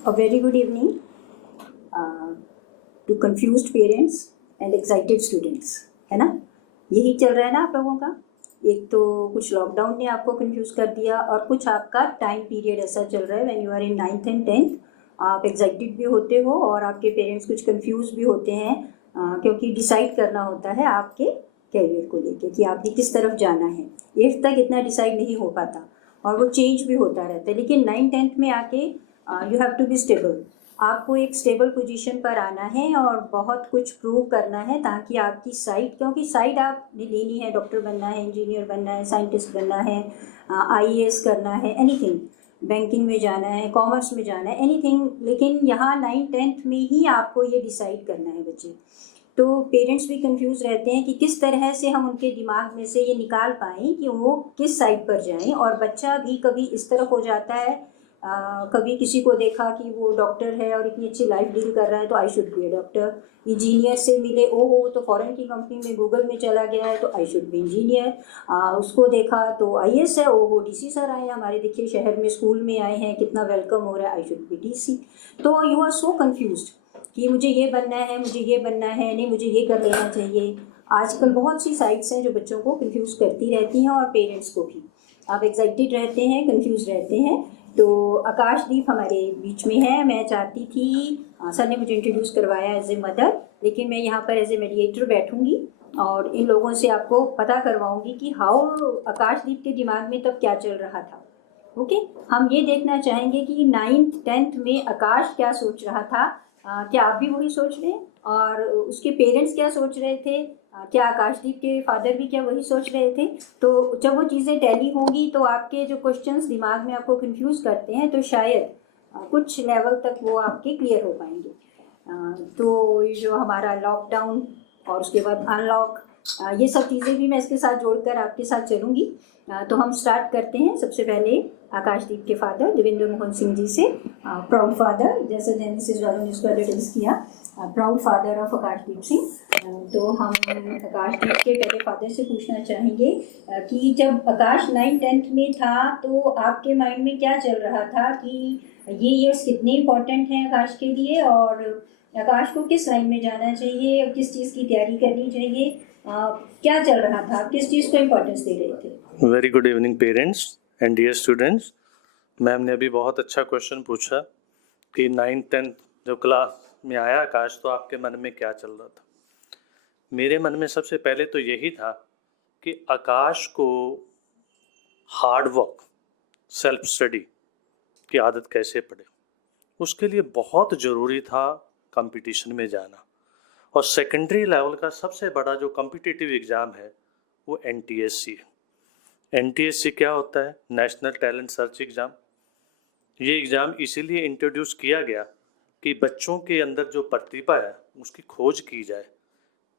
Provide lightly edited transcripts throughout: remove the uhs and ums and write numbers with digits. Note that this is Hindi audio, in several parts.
A very good evening to confused parents and excited students, है ना। यही चल रहा है ना आप लोगों का। एक तो कुछ लॉकडाउन ने आपको कंफ्यूज कर दिया और कुछ आपका टाइम पीरियड ऐसा चल रहा है when you are in 9th and 10th। आप एक्साइटेड भी होते हो और आपके पेरेंट्स कुछ कंफ्यूज भी होते हैं क्योंकि डिसाइड करना होता है आपके कैरियर को लेके कि आपने किस तरफ जाना है। 8th तक इतना डिसाइड नहीं हो पाता और वो चेंज भी होता रहता है, लेकिन 9th-10th में आके you have to be stable. आपको एक स्टेबल पोजीशन पर आना है और बहुत कुछ प्रूव करना है ताकि आपकी साइड, क्योंकि साइड आपने लेनी है, डॉक्टर बनना है, इंजीनियर बनना है, साइंटिस्ट बनना है, आईएएस करना है, एनीथिंग, बैंकिंग में जाना है, कॉमर्स में जाना है, एनीथिंग। लेकिन यहाँ 9th-10th में ही आपको ये डिसाइड करना है बच्चे। तो पेरेंट्स भी कंफ्यूज रहते हैं कि किस तरह से हम उनके दिमाग में से ये निकाल पाएँ कि वो किस साइड पर जाएं। और बच्चा भी कभी इस तरफ हो जाता है, कभी किसी को देखा कि वो डॉक्टर है और इतनी अच्छी लाइफ डील कर रहा है तो I should be A doctor. Engineer से मिले, ओहो तो फॉरेन की कंपनी में गूगल में चला गया है तो आई शुड बी इंजीनियर। उसको देखा तो आईएएस है, ओहो डीसी सर आए हैं हमारे, देखिए शहर में स्कूल में आए हैं, कितना वेलकम हो रहा है, आई शुड बी डीसी। तो यू आर सो कन्फ्यूज्ड कि मुझे ये बनना है, मुझे ये बनना है, नहीं मुझे ये कर लेना चाहिए। आजकल बहुत सी साइट्स हैं जो बच्चों को कंफ्यूज करती रहती हैं और पेरेंट्स को भी। आप एक्साइटेड रहते हैं, कंफ्यूज रहते हैं। तो आकाशदीप हमारे बीच में है। मैं चाहती थी, सर ने मुझे इंट्रोड्यूस करवाया एज ए मदर, लेकिन मैं यहाँ पर एज ए मीडिएटर बैठूँगी और इन लोगों से आपको पता करवाऊँगी कि हाउ आकाशदीप के दिमाग में तब क्या चल रहा था। ओके, हम ये देखना चाहेंगे कि 9th-10th में आकाश क्या सोच रहा था। क्या आप भी वही सोच रहे हैं और उसके पेरेंट्स क्या सोच रहे थे? क्या आकाशदीप के फादर भी क्या वही सोच रहे थे? तो जब वो चीज़ें टैली होंगी तो आपके जो क्वेश्चंस दिमाग में आपको कंफ्यूज करते हैं तो शायद कुछ लेवल तक वो आपके क्लियर हो पाएंगे। तो ये जो हमारा लॉकडाउन और उसके बाद अनलॉक, ये सब चीज़ें भी मैं इसके साथ जोड़कर आपके साथ चलूँगी। तो हम स्टार्ट करते हैं। सबसे पहले आकाशदीप के फादर देवेंद्र मोहन सिंह जी से। प्राउड फादर, जैसे मिसेज वालों ने इसको एडवर्टाइज किया, प्राउड फादर ऑफ आकाशदीप सिंह। तो हम आकाशदीप के पहले फादर से पूछना चाहेंगे कि जब आकाश 9th-10th में था तो आपके माइंड में क्या चल रहा था कि ये ईयर्स कितने इम्पोर्टेंट हैं आकाश के लिए और आकाश को किस लाइन में जाना चाहिए और किस चीज़ की तैयारी करनी चाहिए? क्या चल रहा था, आप किस चीज़ को इम्पोर्टेंस दे रहे थे? Very good evening parents and dear students. Ma'am ने अभी बहुत अच्छा क्वेश्चन पूछा कि 9th-10th जो क्लास में आया आकाश, तो आपके मन में क्या चल रहा था। मेरे मन में सबसे पहले तो यही था कि आकाश को हार्ड वर्क, सेल्फ स्टडी की आदत कैसे पड़े। उसके लिए बहुत ज़रूरी था कंपटीशन में जाना। और सेकेंडरी लेवल का सबसे बड़ा जो कॉम्पिटिटिव एग्ज़ाम है वो NTSC है। NTSC क्या होता है? National talent search exam. ये एग्ज़ाम इसीलिए इंट्रोड्यूस किया गया कि बच्चों के अंदर जो प्रतिभा है उसकी खोज की जाए।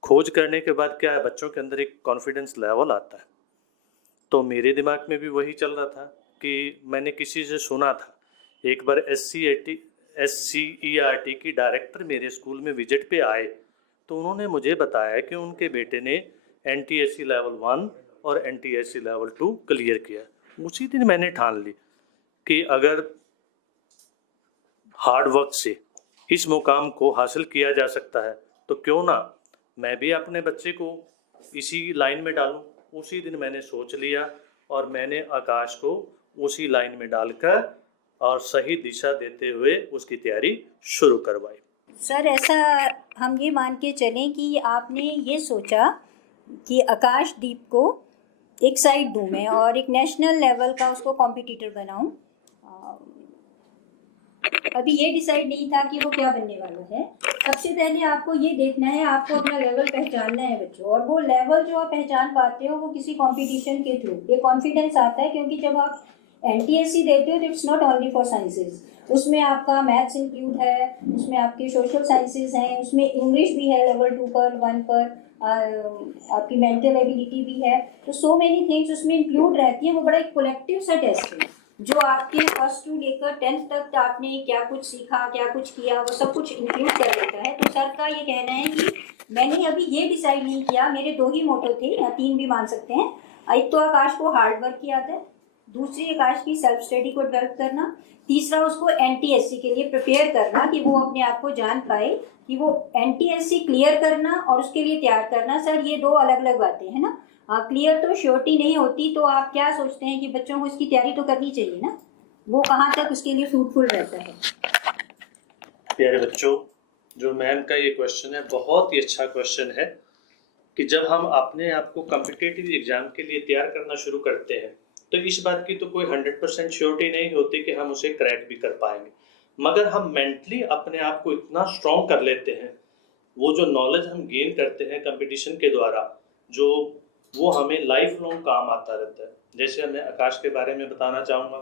खोज करने के बाद क्या है, बच्चों के अंदर एक कॉन्फिडेंस लेवल आता है। तो मेरे दिमाग में भी वही चल रहा था कि मैंने किसी से सुना था, एक बार SCERT की डायरेक्टर मेरे स्कूल में विजिट पे आए तो उन्होंने मुझे बताया कि उनके बेटे ने NTSC लेवल 1 और NTSC लेवल 2 क्लियर किया। उसी दिन मैंने ठान ली कि अगर हार्ड वर्क से इस मुकाम को हासिल किया जा सकता है तो क्यों ना मैं भी अपने बच्चे को इसी लाइन में डालूं। उसी दिन मैंने सोच लिया और मैंने आकाश को उसी लाइन में डालकर और सही दिशा देते हुए उसकी तैयारी शुरू करवाई। सर, ऐसा हम ये मान के चलें कि आपने ये सोचा कि आकाशदीप को एक साइड दूँ मैं और एक नेशनल लेवल का उसको कॉम्पिटिटर बनाऊं। अभी ये डिसाइड नहीं था कि वो क्या बनने वाला है। सबसे पहले आपको ये देखना है, आपको अपना लेवल पहचानना है बच्चों, और वो लेवल जो आप पहचान पाते हो वो किसी कंपटीशन के थ्रू। ये कॉन्फिडेंस आता है क्योंकि जब आप NTSC देते हो तो it's not only for sciences, उसमें आपका मैथ्स इंक्लूड है, उसमें आपके सोशल साइंसेज हैं, उसमें इंग्लिश भी है लेवल 2 पर, 1 पर, आपकी मेंटल एबिलिटी भी है। तो सो मेनी थिंग्स उसमें इंक्लूड रहती है। वो बड़ा एक कलेक्टिव सा टेस्ट है जो आपके फर्स्ट टू लेकर 10th तक आपने क्या कुछ सीखा, क्या कुछ किया, वो सब कुछ इंक्लूड कर लेता है। तो सर का ये कहना है कि मैंने अभी ये डिसाइड नहीं किया, मेरे 2 ही मोटो थे या 3 भी मान सकते हैं। एक तो आकाश को हार्ड वर्क की आदत, दूसरी आकाश की सेल्फ स्टडी को डेवलप करना, तीसरा उसको एनटीएससी के लिए प्रिपेयर करना कि वो अपने आप को जान पाए कि वो एनटीएससी क्लियर करना और उसके लिए तैयार करना। सर ये दो अलग अलग बातें हैं ना। क्लियर तो श्योरिटी नहीं होती, तो आप क्या सोचते हैं कि बच्चों को इसकी तैयारी तो करनी चाहिए ना, वो कहाँ तक उसके लिए फ्रूटफुल रहता है? प्यारे बच्चों, जो मैम का ये क्वेश्चन है बहुत ही अच्छा क्वेश्चन है कि जब हम अपने आप को कॉम्पिटिटिव एग्जाम के लिए तैयार करना शुरू करते हैं तो इस बात की तो कोई 100% श्योरिटी नहीं होती कि हम उसे क्रैक भी कर पाएंगे, मगर हम मेंटली अपने आप को इतना स्ट्रॉन्ग कर लेते हैं, वो जो नॉलेज हम गेन करते हैं कंपटीशन के द्वारा, जो वो हमें लाइफ लॉन्ग काम आता रहता है। जैसे मैं आकाश के बारे में बताना चाहूँगा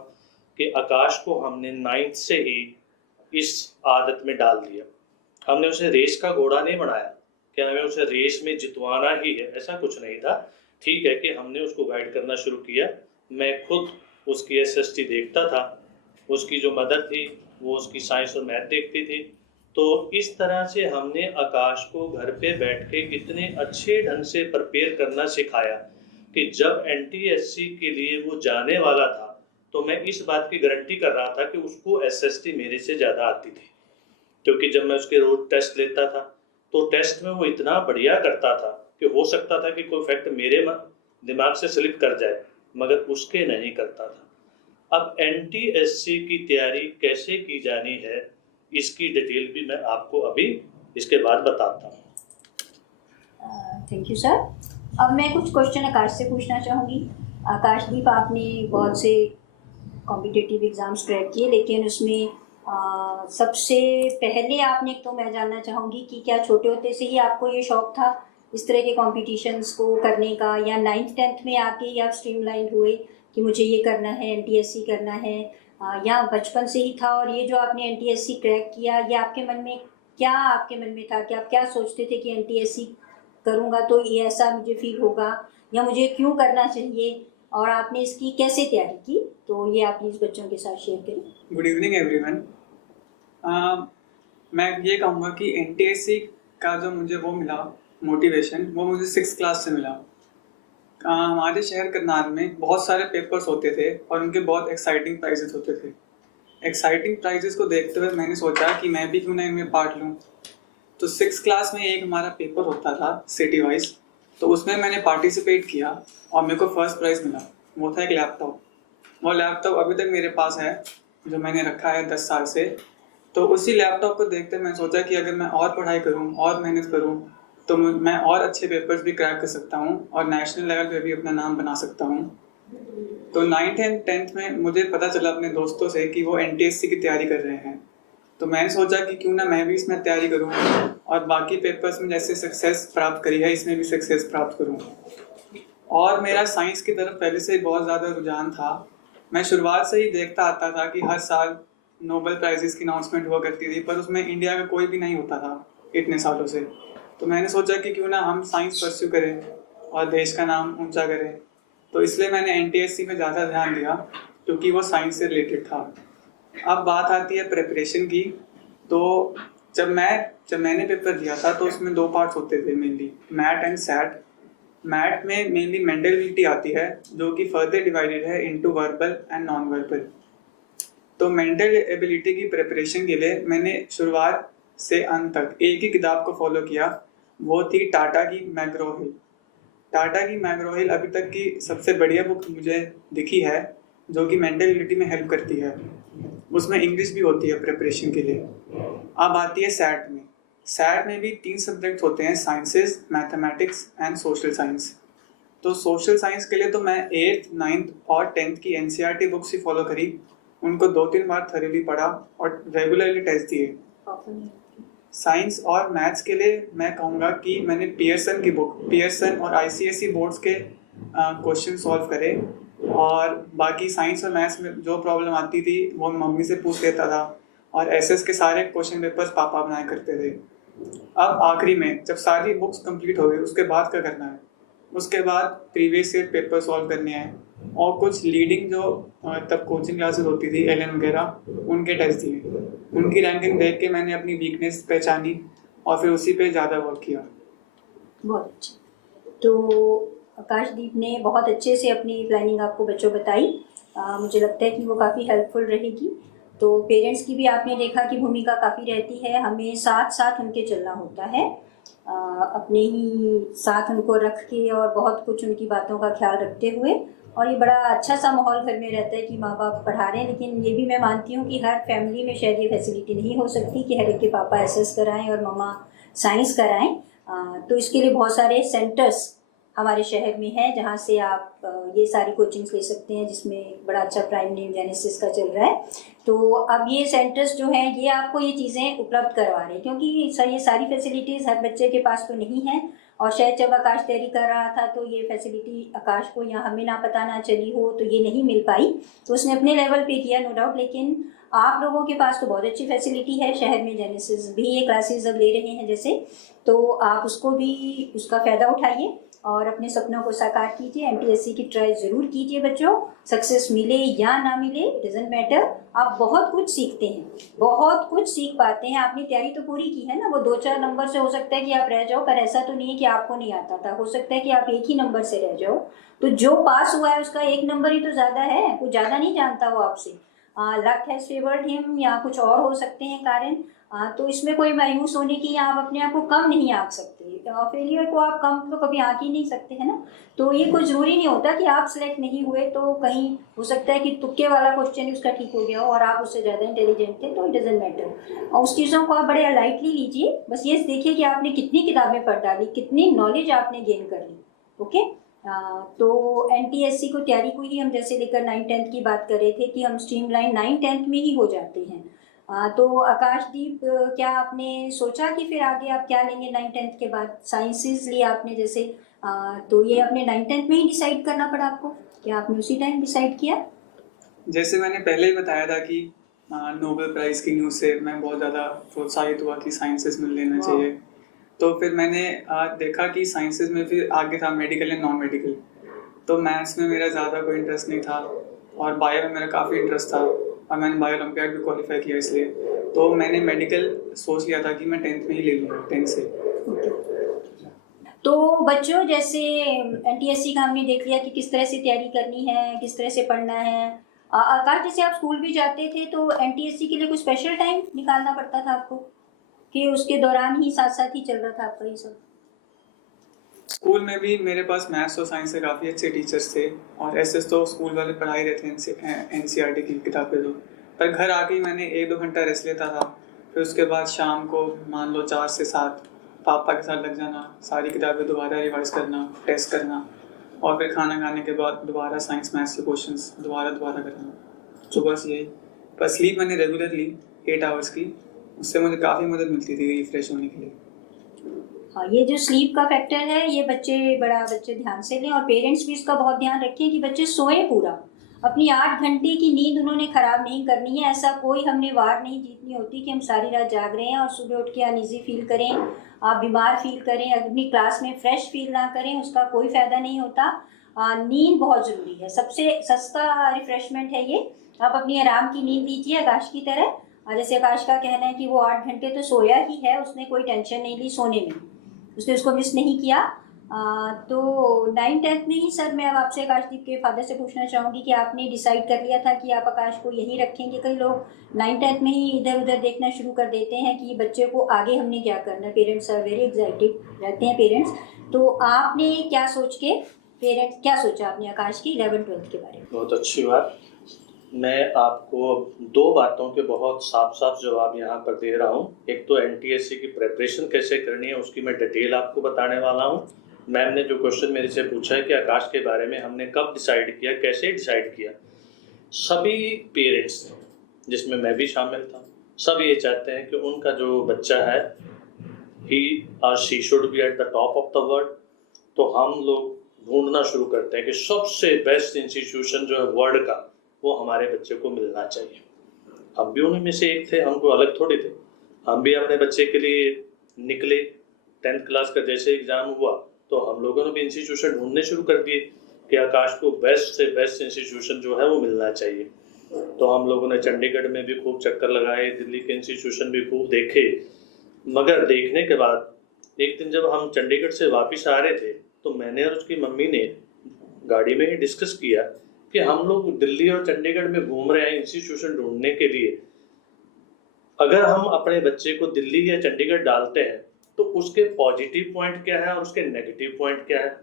कि आकाश को हमने 9th से ही इस आदत में डाल दिया। हमने उसे रेस का घोड़ा नहीं बनाया कि हमें उसे रेस में जितवाना ही है, ऐसा कुछ नहीं था। ठीक है कि हमने उसको गाइड करना शुरू किया। मैं खुद उसकी एसएसटी देखता था, उसकी जो मदर थी वो उसकी साइंस और मैथ देखती थी। तो इस तरह से हमने आकाश को घर पे बैठ के इतने अच्छे ढंग से प्रिपेयर करना सिखाया कि जब एनटीएससी के लिए वो जाने वाला था तो मैं इस बात की गारंटी कर रहा था कि उसको एसएसटी मेरे से ज़्यादा आती थी, क्योंकि जब मैं उसके रोज टेस्ट लेता था तो टेस्ट में वो इतना बढ़िया करता था कि हो सकता था कि कोई फैक्ट मेरे दिमाग से स्लिप कर जाए, मगर उसके नहीं करता था। अब एनटीएससी की तैयारी कैसे की जानी है इसकी डिटेल भी मैं आपको अभी इसके बाद बताता हूँ। Thank you sir. अब मैं कुछ क्वेश्चन आकाश से पूछना चाहूँगी। आकाशदीप, आपने बहुत से कॉम्पिटिटिव एग्ज़ाम्स क्रैक किए, लेकिन उसमें सबसे पहले आपने, तो मैं जानना चाहूँगी कि क्या छोटे होते से ही आपको ये शौक़ था इस तरह के कॉम्पिटिशन्स को करने का, या 9th 10th में आके ही आप स्ट्रीमलाइन हुए कि मुझे ये करना है, एनटीएससी करना है, या बचपन से ही था? और ये जो आपने एनटीएससी क्रैक किया, ये आपके मन में था कि आप क्या सोचते थे कि एनटीएससी करूँगा तो ये ऐसा मुझे फील होगा, या मुझे क्यों करना चाहिए, और आपने इसकी कैसे तैयारी की? तो ये आप प्लीज़ बच्चों के साथ शेयर करें। Good evening everyone. मैं ये कहूँगा कि एनटीएससी का जो मुझे वो मिला मोटिवेशन, वो मुझे 6th क्लास से मिला। हमारे शहर करनाल में बहुत सारे पेपर्स होते थे और उनके बहुत एक्साइटिंग प्राइजेस होते थे। एक्साइटिंग प्राइजेस को देखते हुए मैंने सोचा कि मैं भी क्यों ना इनमें पार्ट लूँ। तो 6th क्लास में एक हमारा पेपर होता था सिटी वाइज, तो उसमें मैंने पार्टिसिपेट किया और मेरे को फर्स्ट प्राइज़ मिला। वो था एक लैपटॉप। वो लैपटॉप अभी तक मेरे पास है, जो मैंने रखा है 10 साल से। तो उसी लैपटॉप को देखते मैं सोचा कि अगर मैं और पढ़ाई करूं और मेहनत करूं तो मैं और अच्छे पेपर्स भी क्रैक कर सकता हूं और नेशनल लेवल पे भी अपना नाम बना सकता हूं। तो 9th एंड 10th में मुझे पता चला अपने दोस्तों से कि वो एनटीएससी की तैयारी कर रहे हैं, तो मैंने सोचा कि क्यों ना मैं भी इसमें तैयारी करूं और बाकी पेपर्स में जैसे सक्सेस प्राप्त करी है इसमें भी सक्सेस प्राप्त करूं। और मेरा साइंस की तरफ पहले से बहुत ज़्यादा रुझान था। मैं शुरुआत से ही देखता आता था कि हर साल नोबेल प्राइजेस की अनाउंसमेंट हुआ करती थी, पर उसमें इंडिया का कोई भी नहीं होता था इतने सालों से। तो मैंने सोचा कि क्यों ना हम साइंस परस्यू करें और देश का नाम ऊंचा करें। तो इसलिए मैंने एनटीएससी पे ज़्यादा ध्यान दिया क्योंकि वो साइंस से रिलेटेड था। अब बात आती है प्रिपरेशन की। तो जब मैंने पेपर दिया था तो उसमें 2 पार्ट्स होते थे mainly, math and set. Math में मेनली मेंटल एबिलिटी आती है, जो कि फर्दर डिवाइडेड है into verbal and non verbal. तो मेंटल एबिलिटी की प्रिपरेशन के लिए मैंने शुरुआत से अंत तक एक ही किताब को फॉलो किया, वो थी टाटा की मैकग्रो हिल। टाटा की मैकग्रो हिल अभी तक की सबसे बढ़िया बुक मुझे दिखी है, जो कि मेंटल एबिलिटी में हेल्प करती है। उसमें इंग्लिश भी होती है प्रिपरेशन के लिए। अब आती है सैट में। सैट में भी 3 सब्जेक्ट होते हैं, sciences, mathematics and social science. तो सोशल साइंस के लिए तो मैं 8th, 9th और 10th की एनसीईआरटी बुक्स ही फॉलो करी, उनको 2-3 बार थॉरली पढ़ा और रेगुलरली टेस्ट दिए। साइंस और मैथ्स के लिए मैं कहूँगा कि मैंने पियर्सन और आईसीएसई बोर्ड्स के क्वेश्चन सॉल्व करे, और बाकी साइंस और मैथ्स में जो प्रॉब्लम आती थी वो मम्मी से पूछ लेता था, और एसएस के सारे क्वेश्चन पेपर्स पापा बनाया करते थे। अब आखिरी में जब सारी बुक्स कंप्लीट हो गई उसके बाद क्या करना है? उसके बाद प्रीवियस ईयर पेपर सॉल्व करने हैं और कुछ लीडिंग जो तब कोचिंग क्लासेस होती थी एलएन वगैरह, उनके टेस्ट दिए। उनकी रैंकिंग देख के मैंने अपनी वीकनेस पहचानी और फिर उसी पे ज़्यादा वर्क किया। बहुत अच्छा। तो आकाशदीप ने बहुत अच्छे से अपनी प्लानिंग आपको बच्चों बताई। मुझे लगता है कि वो काफ़ी हेल्पफुल रहेगी। तो पेरेंट्स की भी आपने देखा कि भूमिका काफ़ी रहती है, हमें साथ साथ उनके चलना होता है, अपने ही साथ उनको रख के और बहुत कुछ उनकी बातों का ख्याल रखते हुए। और ये बड़ा अच्छा सा माहौल घर में रहता है कि माँ बाप पढ़ा रहे हैं, लेकिन ये भी मैं मानती हूँ कि हर फैमिली में शायद ये फैसिलिटी नहीं हो सकती कि हर एक के पापा एसएस कराएं और मम्मा साइंस कराएं। तो इसके लिए बहुत सारे सेंटर्स हमारे शहर में है जहाँ से आप ये सारी कोचिंग्स ले सकते हैं, जिसमें बड़ा अच्छा प्राइम नेम जेनेसिस का चल रहा है। तो अब ये सेंटर्स जो हैं ये आपको ये चीज़ें उपलब्ध करवा रहे हैं, क्योंकि सर ये सारी फैसिलिटीज़ हर बच्चे के पास तो नहीं है। और शायद जब आकाश तैयारी कर रहा था तो ये फैसिलिटी आकाश को या हमें ना पता ना चली हो तो ये नहीं मिल पाई, तो उसने अपने लेवल पे किया नो डाउट। लेकिन आप लोगों के पास तो बहुत अच्छी फैसिलिटी है शहर में, जेनेसिस भी ये क्लासेस अब ले रहे हैं जैसे, तो आप उसको भी उसका फ़ायदा उठाइए और अपने सपनों को साकार कीजिए। एमटीएससी की ट्राई ज़रूर कीजिए बच्चों, सक्सेस मिले या ना मिले इट डजंट मैटर, आप बहुत कुछ सीखते हैं, बहुत कुछ सीख पाते हैं। आपने तैयारी तो पूरी की है ना, वो 2-4 नंबर से हो सकता है कि आप रह जाओ, पर ऐसा तो नहीं है कि आपको नहीं आता था, हो सकता है कि आप एक ही नंबर से रह जाओ। तो जो पास हुआ है उसका 1 नंबर ही तो ज़्यादा है, कुछ ज़्यादा नहीं जानता वो आपसे। लक हैज़ फेवर्ड हिम या कुछ और हो सकते हैं कारण। तो इसमें कोई मायूस होने की या आप अपने आप को कम नहीं आंक सकते, फेलियर को आप कम तो कभी आंक ही नहीं सकते है ना। तो ये कोई ज़रूरी नहीं होता कि आप सिलेक्ट नहीं हुए तो कहीं हो सकता है कि तुक्के वाला क्वेश्चन ही उसका ठीक हो गया हो और आप उससे ज़्यादा इंटेलिजेंट थे, तो इट डजंट मैटर। और उस चीज़ों को आप बड़े लाइटली लीजिए, बस ये देखिए कि आपने कितनी किताबें पढ़ डाली, कितनी नॉलेज आपने गेन कर ली। ओके। तो एनटीएससी को तैयारी को ही हम जैसे लेकर 9th-10th की बात कर रहे थे कि हम स्ट्रीमलाइन 9th-10th में ही हो जाते हैं। तो आकाशदीप, क्या आपने सोचा कि फिर आगे आप क्या लेंगे 9th-10th के बाद? साइंसेस लिया आपने जैसे, तो ये आपने 9th-10th में ही डिसाइड करना पड़ा आपको, क्या आपने उसी टाइम डिसाइड किया? जैसे मैंने पहले ही बताया था कि नोबेल प्राइज़ की न्यूज़ से मैं बहुत ज़्यादा प्रोत्साहित हुआ कि साइंसेस में लेना चाहिए। तो फिर मैंने देखा कि साइंसेस में फिर आगे था मेडिकल एंड नॉन मेडिकल। तो मैथ्स में मेरा ज़्यादा कोई इंटरेस्ट नहीं था और बायो में मेरा काफ़ी इंटरेस्ट था और मैंने बायो ओलंपियाड भी क्वालिफाई किया इसलिए। तो मैंने मेडिकल सोच लिया था कि मैं 10th में ही ले लूँगा, 10th से। तो बच्चों जैसे एनटीएससी का हमने देख लिया कि किस तरह से तैयारी करनी है, किस तरह से पढ़ना है। आकाश, जैसे आप स्कूल भी जाते थे तो एनटीएससी के लिए कुछ स्पेशल टाइम निकालना पड़ता था आपको कि उसके दौरान ही साथ साथ ही चल रहा था आपका ये सब? स्कूल में भी मेरे पास मैथ्स और साइंस से काफ़ी अच्छे टीचर्स थे और एसएस तो स्कूल वाले पढ़ा ही रहते हैं एनसीईआरटी की किताबें तो। पर घर आके ही मैंने 1-2 घंटा रेस्ट लेता था, फिर उसके बाद शाम को मान लो 4 से 7 पापा के साथ लग जाना, सारी किताबें दोबारा रिवाइज करना, टेस्ट करना और फिर खाना खाने के बाद दोबारा साइंस मैथ्स के क्वेश्चंस दोबारा करना। तो बस यही। पर स्लीप मैंने रेगुलर ली 8 आवर्स की, उससे मुझे काफ़ी मदद मिलती थी रिफ्रेश होने के लिए। हाँ, ये जो स्लीप का फैक्टर है ये बच्चे ध्यान से लें और पेरेंट्स भी इसका बहुत ध्यान रखें कि बच्चे सोएं पूरा। अपनी 8 घंटे की नींद उन्होंने ख़राब नहीं करनी है। ऐसा कोई हमने वार नहीं जीतनी होती कि हम सारी रात जाग रहे हैं और सुबह उठ के अनईजी फील करें, आप बीमार फील करें, अपनी क्लास में फ्रेश फील ना करें, उसका कोई फ़ायदा नहीं होता। नींद बहुत ज़रूरी है, सबसे सस्ता रिफ्रेशमेंट है ये। आप अपनी आराम की नींद लीजिए आकाश की तरह। जैसे आकाश का कहना है कि वो 8 घंटे तो सोया ही है, उसने कोई टेंशन नहीं ली सोने में, उसने उसको मिस नहीं किया। तो 9th-10th में ही सर मैं अब आपसे आकाशदीप के फादर से पूछना चाहूँगी कि आपने डिसाइड कर लिया था कि आप आकाश को यहीं रखेंगे? कई लोग 9th-10th में ही इधर उधर देखना शुरू कर देते हैं कि बच्चे को आगे हमने क्या करना है, पेरेंट्स आर वेरी एक्साइटेड रहते हैं पेरेंट्स। तो आपने क्या सोचा आपने आकाश की 11th-12th के बारे में? बहुत अच्छी बात। मैं आपको 2 बातों के बहुत साफ जवाब यहाँ पर दे रहा हूँ। एक तो एनटीएससी की प्रिपरेशन कैसे करनी है उसकी मैं डिटेल आपको बताने वाला हूँ। मैम ने जो क्वेश्चन मेरे से पूछा है कि आकाश के बारे में हमने कब डिसाइड किया, कैसे डिसाइड किया, सभी पेरेंट्स जिसमें मैं भी शामिल था, सब ये चाहते हैं कि उनका जो बच्चा है ही और she should be at the top of the world. तो हम लोग ढूंढना शुरू करते हैं कि सबसे बेस्ट इंस्टीट्यूशन जो है वर्ल्ड का वो हमारे बच्चे को मिलना चाहिए। हम भी उन्हीं में से एक थे, हमको अलग थोड़ी थे। हम भी अपने बच्चे के लिए निकले। 10th क्लास का जैसे एग्ज़ाम हुआ तो हम लोगों ने भी इंस्टीट्यूशन ढूंढने शुरू कर दिए कि आकाश को बेस्ट से बेस्ट इंस्टीट्यूशन जो है वो मिलना चाहिए। तो हम लोगों ने चंडीगढ़ में भी खूब चक्कर लगाए, दिल्ली के इंस्टीट्यूशन भी खूब देखे। मगर देखने के बाद एक दिन जब हम चंडीगढ़ से वापस आ रहे थे तो मैंने और उसकी मम्मी ने गाड़ी में ही डिस्कस किया कि हम लोग दिल्ली और चंडीगढ़ में घूम रहे हैं इंस्टीट्यूशन ढूंढने के लिए। अगर हम अपने बच्चे को दिल्ली या चंडीगढ़ डालते हैं तो उसके पॉजिटिव पॉइंट क्या है और उसके नेगेटिव पॉइंट क्या है।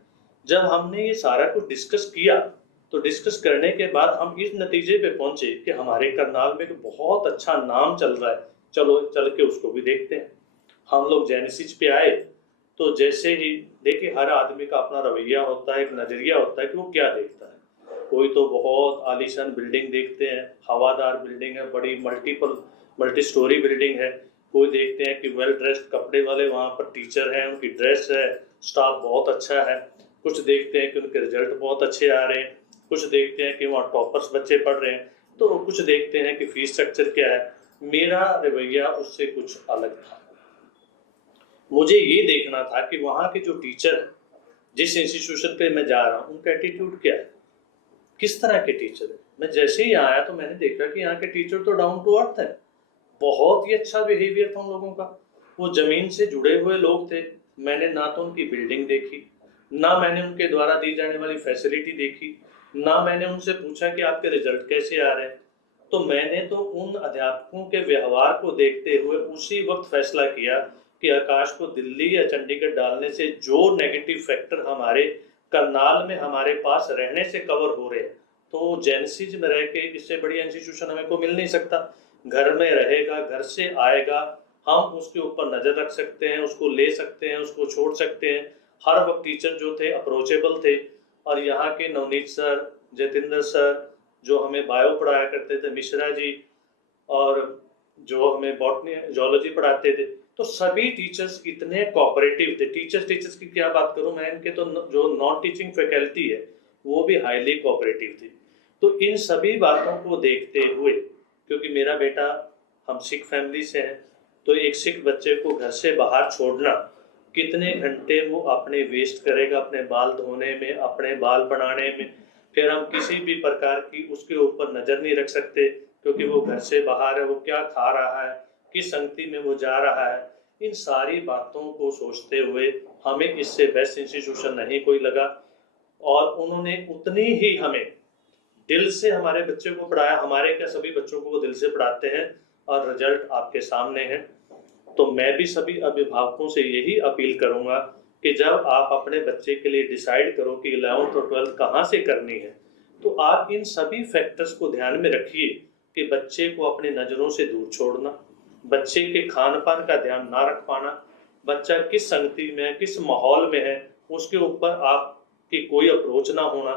जब हमने ये सारा कुछ डिस्कस किया तो डिस्कस करने के बाद हम इस नतीजे पे पहुंचे कि हमारे करनाल में एक बहुत अच्छा नाम चल रहा है, चलो चल के उसको भी देखते हैं। हम लोग जेनेसिस पे आए तो जैसे ही देखिए हर आदमी का अपना रवैया होता है, एक नजरिया होता है कि वो क्या देखता है। कोई तो बहुत आलीशान बिल्डिंग देखते हैं, हवादार बिल्डिंग है, बड़ी मल्टी स्टोरी बिल्डिंग है। कोई देखते हैं कि वेल ड्रेस्ड कपड़े वाले वहाँ पर टीचर हैं, उनकी ड्रेस है, स्टाफ बहुत अच्छा है। कुछ देखते हैं कि उनके रिजल्ट बहुत अच्छे आ रहे हैं, कुछ देखते हैं कि वहाँ टॉपर्स बच्चे पढ़ रहे हैं, तो कुछ देखते हैं कि फीस स्ट्रक्चर क्या है। मेरा रवैया उससे कुछ अलग था। मुझे ये देखना था कि वहाँ के जो टीचर हैं, जिस इंस्टीट्यूशन पे मैं जा रहा हूँ, उनका एटीट्यूड क्या है, किस तरह के टीचर है। मैं जैसे ही आया तो मैंने देखा कि यहाँ के टीचर तो डाउन टू अर्थ है, बहुत ही अच्छा बिहेवियर था उन लोगों का। वो जमीन से जुड़े हुए लोग थे। मैंने ना तो उनकी बिल्डिंग देखी, ना मैंने उनके द्वारा दी जाने वाली फैसिलिटी देखी, ना मैंने उनसे पूछा कि आपके रिजल्ट कैसे आ रहे हैं। तो मैंने तो उन अध्यापकों के व्यवहार को देखते हुए उसी वक्त फैसला किया कि आकाश को दिल्ली या चंडीगढ़ डालने से जो नेगेटिव फैक्टर हमारे करनाल में हमारे पास रहने से कवर हो रहे हैं, तो जेनेसिस में रह के इससे बड़ी इंस्टीट्यूशन हमें को मिल नहीं सकता। घर में रहेगा, घर से आएगा, हम उसके ऊपर नजर रख सकते हैं, उसको ले सकते हैं, उसको छोड़ सकते हैं। हर वक्त टीचर जो थे अप्रोचेबल थे। और यहाँ के नवनीत सर, जतिंदर सर जो हमें बायो पढ़ाया करते थे, मिश्रा जी, और जो हमें बॉटनी जूलॉजी पढ़ाते थे, तो सभी टीचर्स इतने कोऑपरेटिव थे। टीचर्स की क्या बात करूं मैं, इनके तो जो नॉन टीचिंग फैकल्टी है वो भी हाईली कोऑपरेटिव थी। तो इन सभी बातों को देखते हुए, क्योंकि मेरा बेटा, हम सिख फैमिली से हैं, तो एक सिख बच्चे को घर से बाहर छोड़ना, कितने घंटे वो अपने वेस्ट करेगा अपने बाल धोने में, अपने बाल बनाने में। फिर हम किसी भी प्रकार की उसके ऊपर नजर नहीं रख सकते क्योंकि वो घर से बाहर है, वो क्या खा रहा है, किस संगति में वो जा रहा है। इन सारी बातों को सोचते हुए हमें इससे बेस्ट इंस्टीट्यूशन नहीं कोई लगा। और उन्होंने उतनी ही हमें दिल से हमारे बच्चे को पढ़ाया। हमारे क्या, सभी बच्चों को वो दिल से पढ़ाते हैं और रिजल्ट आपके सामने है। तो मैं भी सभी अभिभावकों से यही अपील करूंगा कि जब आप अपने बच्चे के लिए डिसाइड करो कि 11th और 12th कहाँ से करनी है, तो आप इन सभी फैक्टर्स को ध्यान में रखिए कि बच्चे को अपनी नज़रों से दूर छोड़ना, बच्चे के खान पान का ध्यान ना रख पाना, बच्चा किस संगति में, किस माहौल में है, उसके ऊपर आपकी कोई अप्रोच ना होना।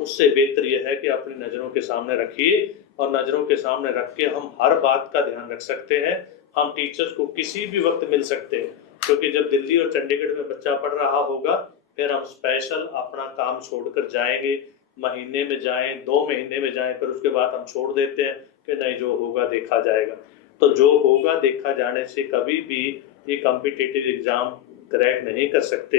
उससे बेहतर यह है कि अपनी नज़रों के सामने रखिए, और नज़रों के सामने रख के हम हर बात का ध्यान रख सकते हैं। हम टीचर्स को किसी भी वक्त मिल सकते हैं, क्योंकि जब दिल्ली और चंडीगढ़ में बच्चा पढ़ रहा होगा फिर हम स्पेशल अपना काम छोड़कर जाएंगे। महीने में जाएं, 2 महीने में जाएं, फिर उसके बाद हम छोड़ देते हैं कि नहीं, जो होगा देखा जाएगा। तो जो होगा देखा जाने से कभी भी ये कॉम्पिटिटिव एग्जाम क्रैक नहीं कर सकते।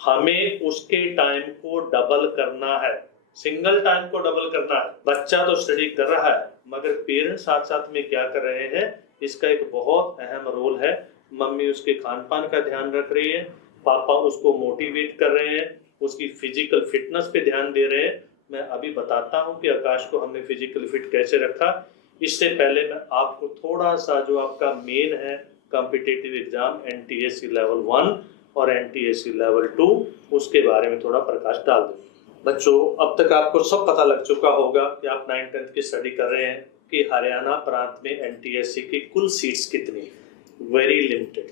हमें उसके टाइम को डबल करना है, सिंगल टाइम को डबल करना है। बच्चा तो स्टडी कर रहा है मगर पेरेंट्स साथ साथ में क्या कर रहे हैं, इसका एक बहुत अहम रोल है। मम्मी उसके खान पान का ध्यान रख रही है, पापा उसको मोटिवेट कर रहे हैं, उसकी फिजिकल फिटनेस पे ध्यान दे रहे हैं। मैं अभी बताता हूँ कि आकाश को हमने फिजिकल फिट कैसे रखा। इससे पहले मैं आपको थोड़ा सा जो आपका मेन है कॉम्पिटिटिव एग्जाम NTSC लेवल 1 और NTSC लेवल 2, उसके बारे में थोड़ा प्रकाश डाल दूँ। बच्चों, अब तक आपको सब पता लग चुका होगा कि आप 9th 10th की स्टडी कर रहे हैं कि हरियाणा प्रांत में NTSC की कुल सीट्स कितनी, वेरी लिमिटेड।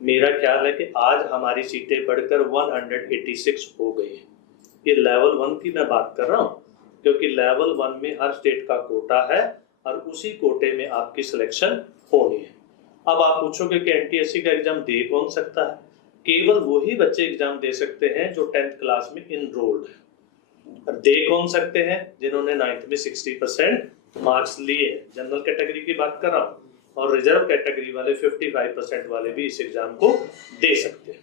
मेरा ख्याल है कि आज हमारी सीटें बढ़कर 186 हो गई हैं। ये लेवल 1 की मैं बात कर रहा हूँ, क्योंकि लेवल 1 में हर स्टेट का कोटा है और उसी कोटे में आपकी सिलेक्शन होनी है। अब आप पूछोगे कि NTSC का एग्जाम दे कौन सकता है? केवल वही बच्चे एग्जाम दे सकते हैं जो 10th क्लास में इनरोल्ड है। और दे कौन सकते हैं? जिन्होंने 9th में 60% मार्क्स लिए। जनरल कैटेगरी की बात कर रहा हूँ, और रिजर्व कैटेगरी वाले 55% वाले भी इस एग्जाम को दे सकते हैं।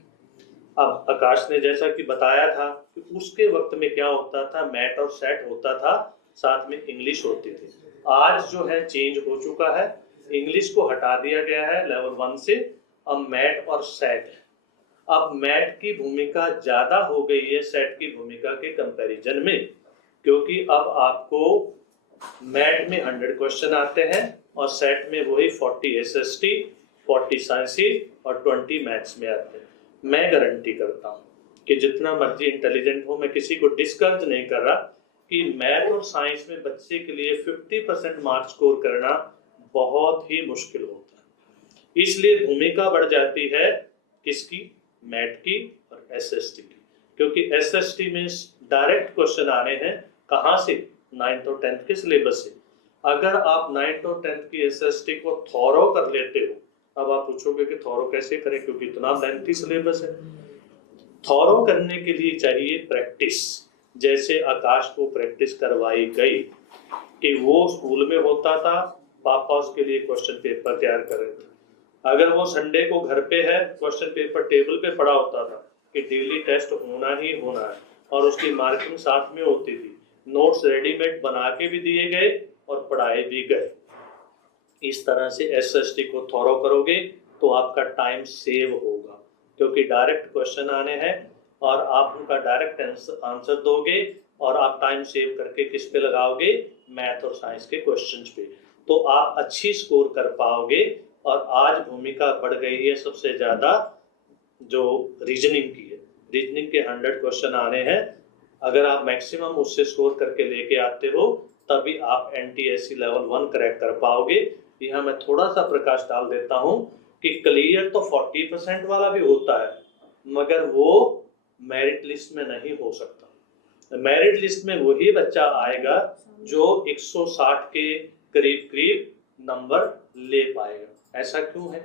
अब आकाश ने जैसा कि बताया था कि उसके वक्त में क्या होता था, मैट और सेट होता था, साथ में इंग्लिश होती थी। आज जो है चेंज हो चुका है, इंग्लिश को हटा दिया गया है लेवल 1 से, अब मैट और सेट है। अब मैट की भूमिका ज्यादा हो गई है सेट की भूमिका के कंपैरिजन में, क्योंकि अब आपको मैट में 100 क्वेश्चन आते हैं और सेट में वही 40 SST, 40 साइंसेस और 20 मैथ्स में आते हैं। मैं गारंटी करता हूँ कि जितना मर्जी इंटेलिजेंट हो, मैं किसी को डिस्करेज नहीं कर रहा कि मैथ और साइंस में बच्चे के लिए 50% मार्क्स स्कोर करना बहुत ही मुश्किल होता है। इसलिए भूमिका बढ़ जाती है किसकी? मैथ की और SST की, क्योंकि SST में डायरेक्ट क्वेश्चन आने हैं कहाँ से? 9th और 10th के सिलेबस से। अगर आप 9th और 10th की SST को थॉरो कर लेते हो, अब आप पूछोगे कि थॉरो कैसे करें, क्योंकि इतना लेंथी सिलेबस है। थॉरो करने के लिए चाहिए प्रैक्टिस। जैसे आकाश को प्रैक्टिस करवाई गई कि वो स्कूल में होता था, पापा उसके लिए क्वेश्चन पेपर तैयार कर रहे थे। अगर वो संडे को घर पे है, क्वेश्चन पेपर टेबल पे पड़ा होता था कि डेली टेस्ट होना ही होना है, और उसकी मार्किंग साथ में होती थी। नोट्स रेडीमेड बना के भी दिए गए और पढ़ाए भी गए। इस तरह से SST को थॉरो करोगे तो आपका टाइम सेव होगा, क्योंकि डायरेक्ट क्वेश्चन आने हैं और आप उनका डायरेक्ट आंसर दोगे और आप टाइम सेव करके किस पे लगाओगे? मैथ और साइंस के क्वेश्चंस पे। तो आप अच्छी स्कोर कर पाओगे। और आज भूमिका बढ़ गई है सबसे ज़्यादा जो रीजनिंग की है। रीजनिंग के 100 क्वेश्चन आने हैं, अगर आप मैक्सिमम उससे स्कोर करके लेके आते हो तभी आप NTSC लेवल 1 क्रैक कर पाओगे। यहाँ मैं थोड़ा सा प्रकाश डाल देता हूँ कि क्लियर तो 40% वाला भी होता है, मगर वो मेरिट लिस्ट में नहीं हो सकता। मेरिट लिस्ट में वही बच्चा आएगा जो 160 के करीब करीब नंबर ले पाएगा। ऐसा क्यों है?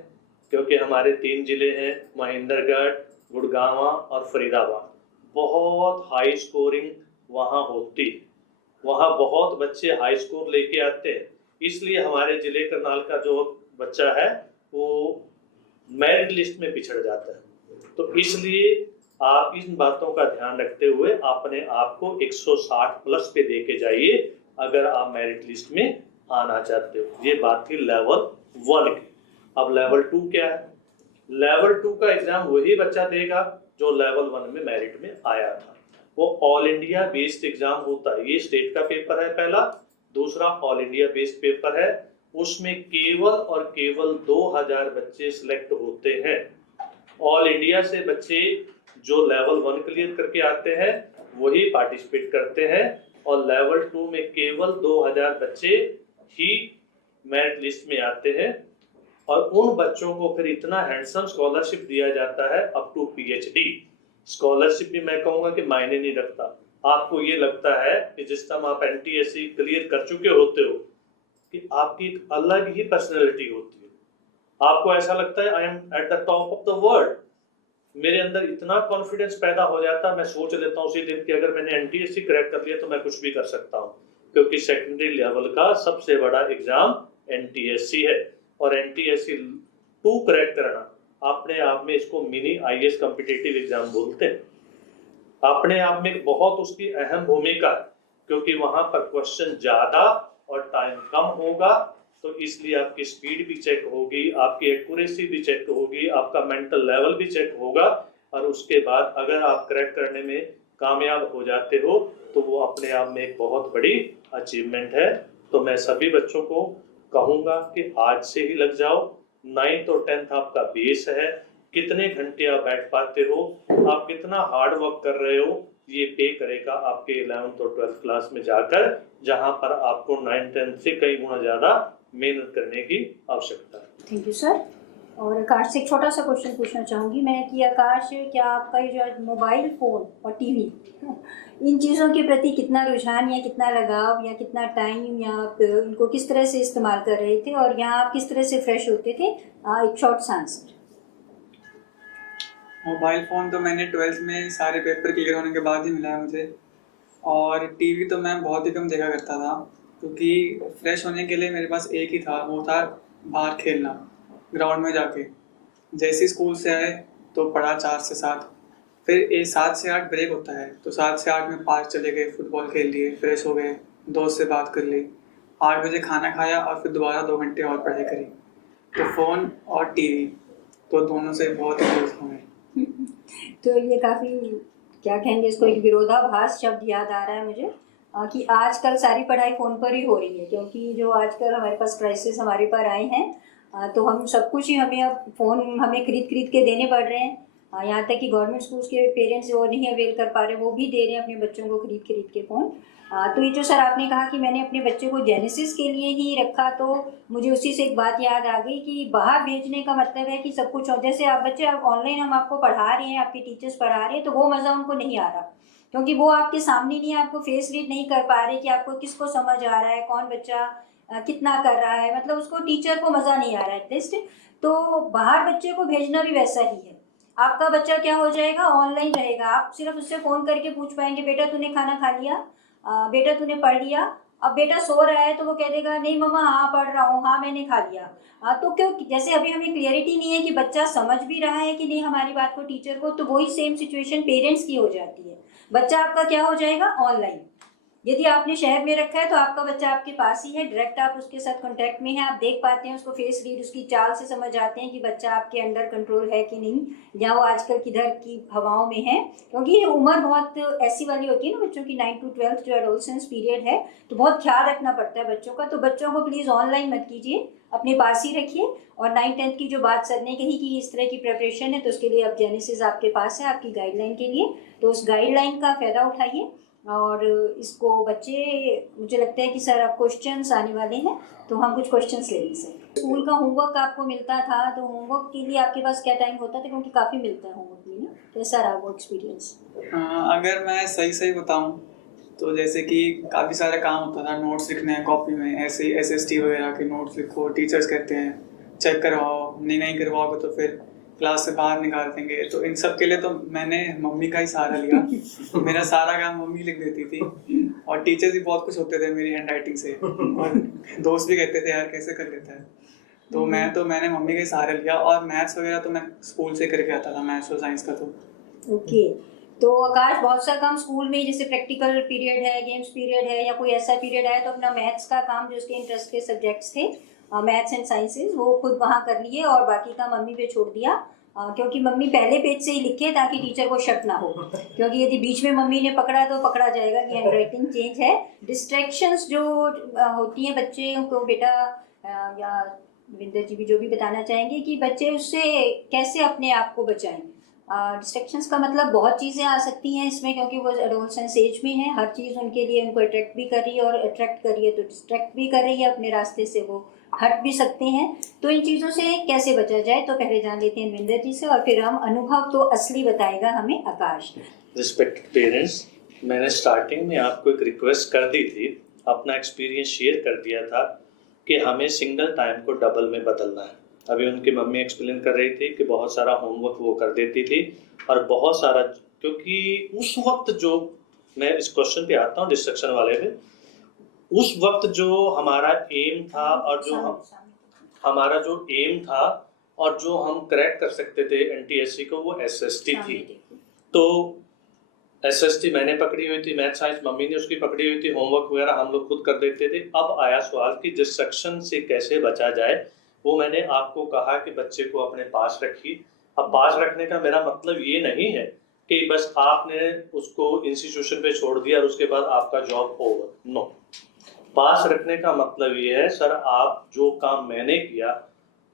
क्योंकि हमारे 3 जिले हैं, महेंद्रगढ़, गुड़गांव और फरीदाबाद। बहुत हाई स्कोरिंग वहाँ होती है, वहाँ बहुत बच्चे हाई स्कोर लेके आते हैं। इसलिए हमारे जिले करनाल का जो बच्चा है वो मेरिट लिस्ट में पिछड़ जाता है। तो इसलिए आप इन बातों का ध्यान रखते हुए अपने आप को 160 प्लस पे देके जाइए अगर आप मेरिट लिस्ट में आना चाहते हो। ये बात थी लेवल 1 की। अब लेवल 2 क्या है? लेवल 2 का एग्जाम वही बच्चा देगा जो लेवल 1 में मेरिट में आया था। वो ऑल इंडिया बेस्ड एग्जाम होता है। ये स्टेट का पेपर है पहला, दूसरा ऑल इंडिया बेस्ड पेपर है। उसमें केवल और केवल 2000 बच्चे सिलेक्ट होते हैं। ऑल इंडिया से बच्चे जो लेवल 1 क्लियर करके आते हैं वही पार्टिसिपेट करते हैं, और लेवल 2 में केवल 2000 बच्चे ही मेरिट लिस्ट में आते हैं। और उन बच्चों को फिर इतना हैंडसम स्कॉलरशिप दिया जाता है अप टू PhD। स्कॉलरशिप भी मैं कहूँगा कि मायने नहीं रखता। आपको ये लगता है कि जिस टाइम आप NTSC क्लियर कर चुके होते हो कि आपकी एक अलग ही पर्सनैलिटी होती है। आपको ऐसा लगता है I am at the top of the world. मेरे अंदर इतना कॉन्फिडेंस पैदा हो जाता है, मैं सोच लेता हूँ उसी दिन कि अगर मैंने NTSC क्रैक कर लिया तो मैं कुछ भी कर सकता हूँ, क्योंकि सेकेंडरी लेवल का सबसे बड़ा एग्जाम NTSC है। और NTSC 2 क्रैक करना अपने आप में, इसको मिनी IAS कॉम्पिटिटिव एग्जाम बोलते हैं, अपने आप में बहुत उसकी अहम भूमिका है, क्योंकि वहां पर क्वेश्चन ज्यादा और टाइम कम होगा। तो इसलिए आपकी स्पीड भी चेक होगी, आपकी एक्यूरेसी भी चेक होगी, आपका मेंटल लेवल भी चेक होगा। और उसके बाद अगर आप क्रैक करने में कामयाब हो जाते हो तो वो अपने आप में एक बहुत बड़ी अचीवमेंट है। तो मैं सभी बच्चों को कहूँगा कि आज से ही लग जाओ। 9th और 10th आपका बेस है, कितने घंटे आप बैठ पाते हो, आप कितना हार्ड वर्क कर रहे हो, ये पे करेगा आपके 11th और 12th क्लास में जाकर, जहां पर आपको 9th 10th से कई गुना ज़्यादा मेहनत करने की आवश्यकता है। Thank you sir. और आकाश से एक छोटा सा क्वेश्चन पूछना चाहूँगी मैं कि आकाश, क्या आपका ये जो मोबाइल फ़ोन और TV इन चीज़ों के प्रति कितना रुझान या कितना लगाव या कितना टाइम, या आप इनको किस तरह से इस्तेमाल कर रहे थे, और यहाँ आप किस तरह से फ्रेश होते थे? एक शॉर्ट सा आंसर। मोबाइल फ़ोन तो मैंने 12th में सारे पेपर क्लियर होने के बाद ही मिला है मुझे। और TV तो मैं बहुत ही कम देखा करता था, क्योंकि फ्रेश होने के लिए मेरे पास एक ही था, वो था बाहर खेलना, ग्राउंड में जाके। जैसे ही स्कूल से आए तो पढ़ा 4 से 7, फिर 7 से 8 ब्रेक होता है, तो 7 से 8 में पार्क चले गए, फुटबॉल खेल लिए, फ्रेश हो गए, दोस्त से बात कर ली, 8 बजे खाना खाया और फिर दोबारा 2 घंटे और पढ़ाई करी। तो फ़ोन और TV तो दोनों से बहुत ही दूर हूँ मैं। तो ये काफ़ी, क्या कहेंगे इसको, एक विरोधाभास शब्द याद आ रहा है मुझे। कि आजकल सारी पढ़ाई फ़ोन पर ही हो रही है, क्योंकि जो आजकल हमारे पास क्राइसिस हमारे पर आए हैं, तो हम सब कुछ ही हमें अब फ़ोन हमें खरीद के देने पड़ रहे हैं। यहाँ तक कि गवर्नमेंट स्कूल्स के पेरेंट्स वो नहीं अवेल कर पा रहे, वो भी दे रहे हैं अपने बच्चों को खरीद के फ़ोन। तो ये जो सर आपने कहा कि मैंने अपने बच्चे को जेनेसिस के लिए ही रखा, तो मुझे उसी से एक बात याद आ गई कि बाहर भेजने का मतलब है कि सब कुछ हो, जैसे आप बच्चे आप ऑनलाइन हम आपको पढ़ा रहे हैं, आपके टीचर्स पढ़ा रहे हैं, तो वो मज़ा उनको नहीं आ रहा, क्योंकि वो आपके सामने नहीं है, आपको फेस रीड नहीं कर पा रहे कि आपको किसको समझ आ रहा है, कौन बच्चा कितना कर रहा है, मतलब उसको टीचर को मज़ा नहीं आ रहा है एटलीस्ट। तो बाहर बच्चे को भेजना भी वैसा ही है। आपका बच्चा क्या हो जाएगा, ऑनलाइन रहेगा, आप सिर्फ उससे फ़ोन करके पूछ पाएंगे बेटा तूने खाना खा लिया, बेटा तूने पढ़ लिया। अब बेटा सो रहा है तो वो कह देगा नहीं मम्मा हाँ पढ़ रहा हूँ, हाँ मैंने खा लिया। तो क्यों, जैसे अभी हमें क्लियरिटी नहीं है कि बच्चा समझ भी रहा है कि नहीं हमारी बात को टीचर को, तो वही सेम सिचुएशन पेरेंट्स की हो जाती है। बच्चा आपका क्या हो जाएगा, ऑनलाइन। यदि आपने शहर में रखा है तो आपका बच्चा आपके पास ही है, डायरेक्ट आप उसके साथ कांटेक्ट में है, आप देख पाते हैं उसको, फेस रीड उसकी चाल से समझ आते हैं कि बच्चा आपके अंडर कंट्रोल है कि नहीं, या वो आजकल किधर की हवाओं में है। क्योंकि ये उम्र बहुत ऐसी वाली होती है ना बच्चों की, 9 to 12 जो एडोलसेंस पीरियड है, तो बहुत ख्याल रखना पड़ता है बच्चों का। तो बच्चों को प्लीज़ ऑनलाइन मत कीजिए, अपने पास ही रखिए। और 9th-10th की जो बात सर ने कही कि इस तरह की प्रिपरेशन है, तो उसके लिए अब जेनेसिस आपके पास है आपकी गाइडलाइन के लिए, तो उस गाइडलाइन का फ़ायदा उठाइए। और इसको बच्चे, मुझे लगता है कि सर अब क्वेश्चंस आने वाले हैं, तो हम कुछ क्वेश्चंस ले लें सर। स्कूल का होमवर्क आपको मिलता था, तो होमवर्क के लिए आपके पास क्या टाइम होता था, क्योंकि काफ़ी मिलता है होमवर्क में ना, कैसा रहा वो एक्सपीरियंस? अगर मैं सही सही बताऊं तो जैसे कि काफ़ी सारा काम होता था, नोट्स लिखने हैं कॉपी में, ऐसे SST वगैरह के नोट्स लिखो, टीचर्स कहते हैं चेक करवाओ, नहीं करवाओगे तो फिर क्लास से बाहर निकाल देंगे। तो इन सब के लिए तो मैंने मम्मी का ही सहारा लिया। मेरा सारा काम मम्मी लिख देती थी, और टीचर्स भी बहुत खुश होते थे मेरी हैंड राइटिंग से, और दोस्त भी कहते थे यार कैसे कर लेता है। तो मैंने मम्मी का ही सहारा लिया, और मैथ्स वगैरह तो मैं स्कूल से करके आता था, मैथ्स और साइंस का। तो ओके। तो आकाश, बहुत सा काम स्कूल में, जैसे प्रैक्टिकल पीरियड है, गेम्स पीरियड है, या कोई ऐसा पीरियड है, तो अपना मैथ्स का काम जो उसके इंटरेस्ट के सब्जेक्ट्स थे, मैथ्स एंड साइंसेज, वो खुद वहाँ कर लिए और बाकी का मम्मी पे छोड़ दिया। क्योंकि मम्मी पहले पेज से ही लिखे ताकि टीचर को शक ना हो, क्योंकि यदि बीच में मम्मी ने पकड़ा तो पकड़ा जाएगा कि हैंड राइटिंग चेंज है। डिस्ट्रैक्शंस जो होती हैं बच्चे को, बेटा या विंदर जी भी जो भी बताना चाहेंगे कि बच्चे उससे कैसे अपने आप को बचाएं। डिस्ट्रैक्शंस का मतलब बहुत चीज़ें आ सकती हैं इसमें, क्योंकि वो एडोलसेंस एज में है, हर चीज़ उनके लिए उनको अट्रैक्ट भी कर रही है, और अट्रैक्ट कर रही है तो डिस्ट्रैक्ट भी कर रही है, अपने रास्ते से वो हट भी सकते हैं। तो इन चीज़ों से कैसे बचा जाए, तो पहले जान लेते हैं विंदर जी से, और फिर हम अनुभव तो असली बताएगा हमें आकाश। रिस्पेक्टेड पेरेंट्स, मैंने स्टार्टिंग में आपको एक रिक्वेस्ट कर दी थी, अपना एक्सपीरियंस शेयर कर दिया था कि हमें सिंगल टाइम को डबल में बदलना है। अभी उनकी मम्मी एक्सप्लेन कर रही थी कि बहुत सारा होमवर्क वो कर देती थी, और बहुत सारा, क्योंकि उस वक्त जो, मैं इस क्वेश्चन पे आता हूँ डिस्ट्रक्शन वाले पे, उस वक्त जो हमारा एम था और जो हमारा जो एम था और जो हम क्रैक कर सकते थे NTSC को, वो SST थी। तो SST मैंने पकड़ी हुई थी, मैथ साइंस मम्मी ने उसकी पकड़ी हुई थी, होमवर्क वगैरह हम लोग खुद कर देते थे। अब आया सवाल कि डिस्ट्रक्शन से कैसे बचा जाए, वो मैंने आपको कहा कि बच्चे को अपने पास रखिए। अब पास रखने का मेरा मतलब ये नहीं है कि बस आपने उसको इंस्टीट्यूशन पे छोड़ दिया और उसके बाद आपका जॉब ओवर, नो। पास रखने का मतलब ये है, सर आप जो काम मैंने किया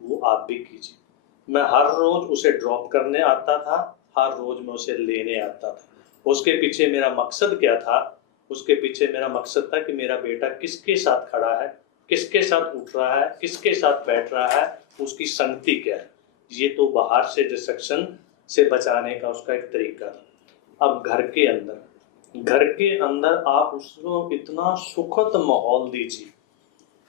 वो आप भी कीजिए। मैं हर रोज उसे ड्रॉप करने आता था, हर रोज मैं उसे लेने आता था। उसके पीछे मेरा मकसद क्या था? उसके पीछे मेरा मकसद था कि मेरा बेटा किसके साथ खड़ा है, किसके साथ उठ रहा है, किसके साथ बैठ रहा है, उसकी संगति क्या है। ये तो बाहर से डिस्ट्रक्शन से बचाने का उसका एक तरीका था। अब घर के अंदर आप उसको इतना सुखद माहौल दीजिए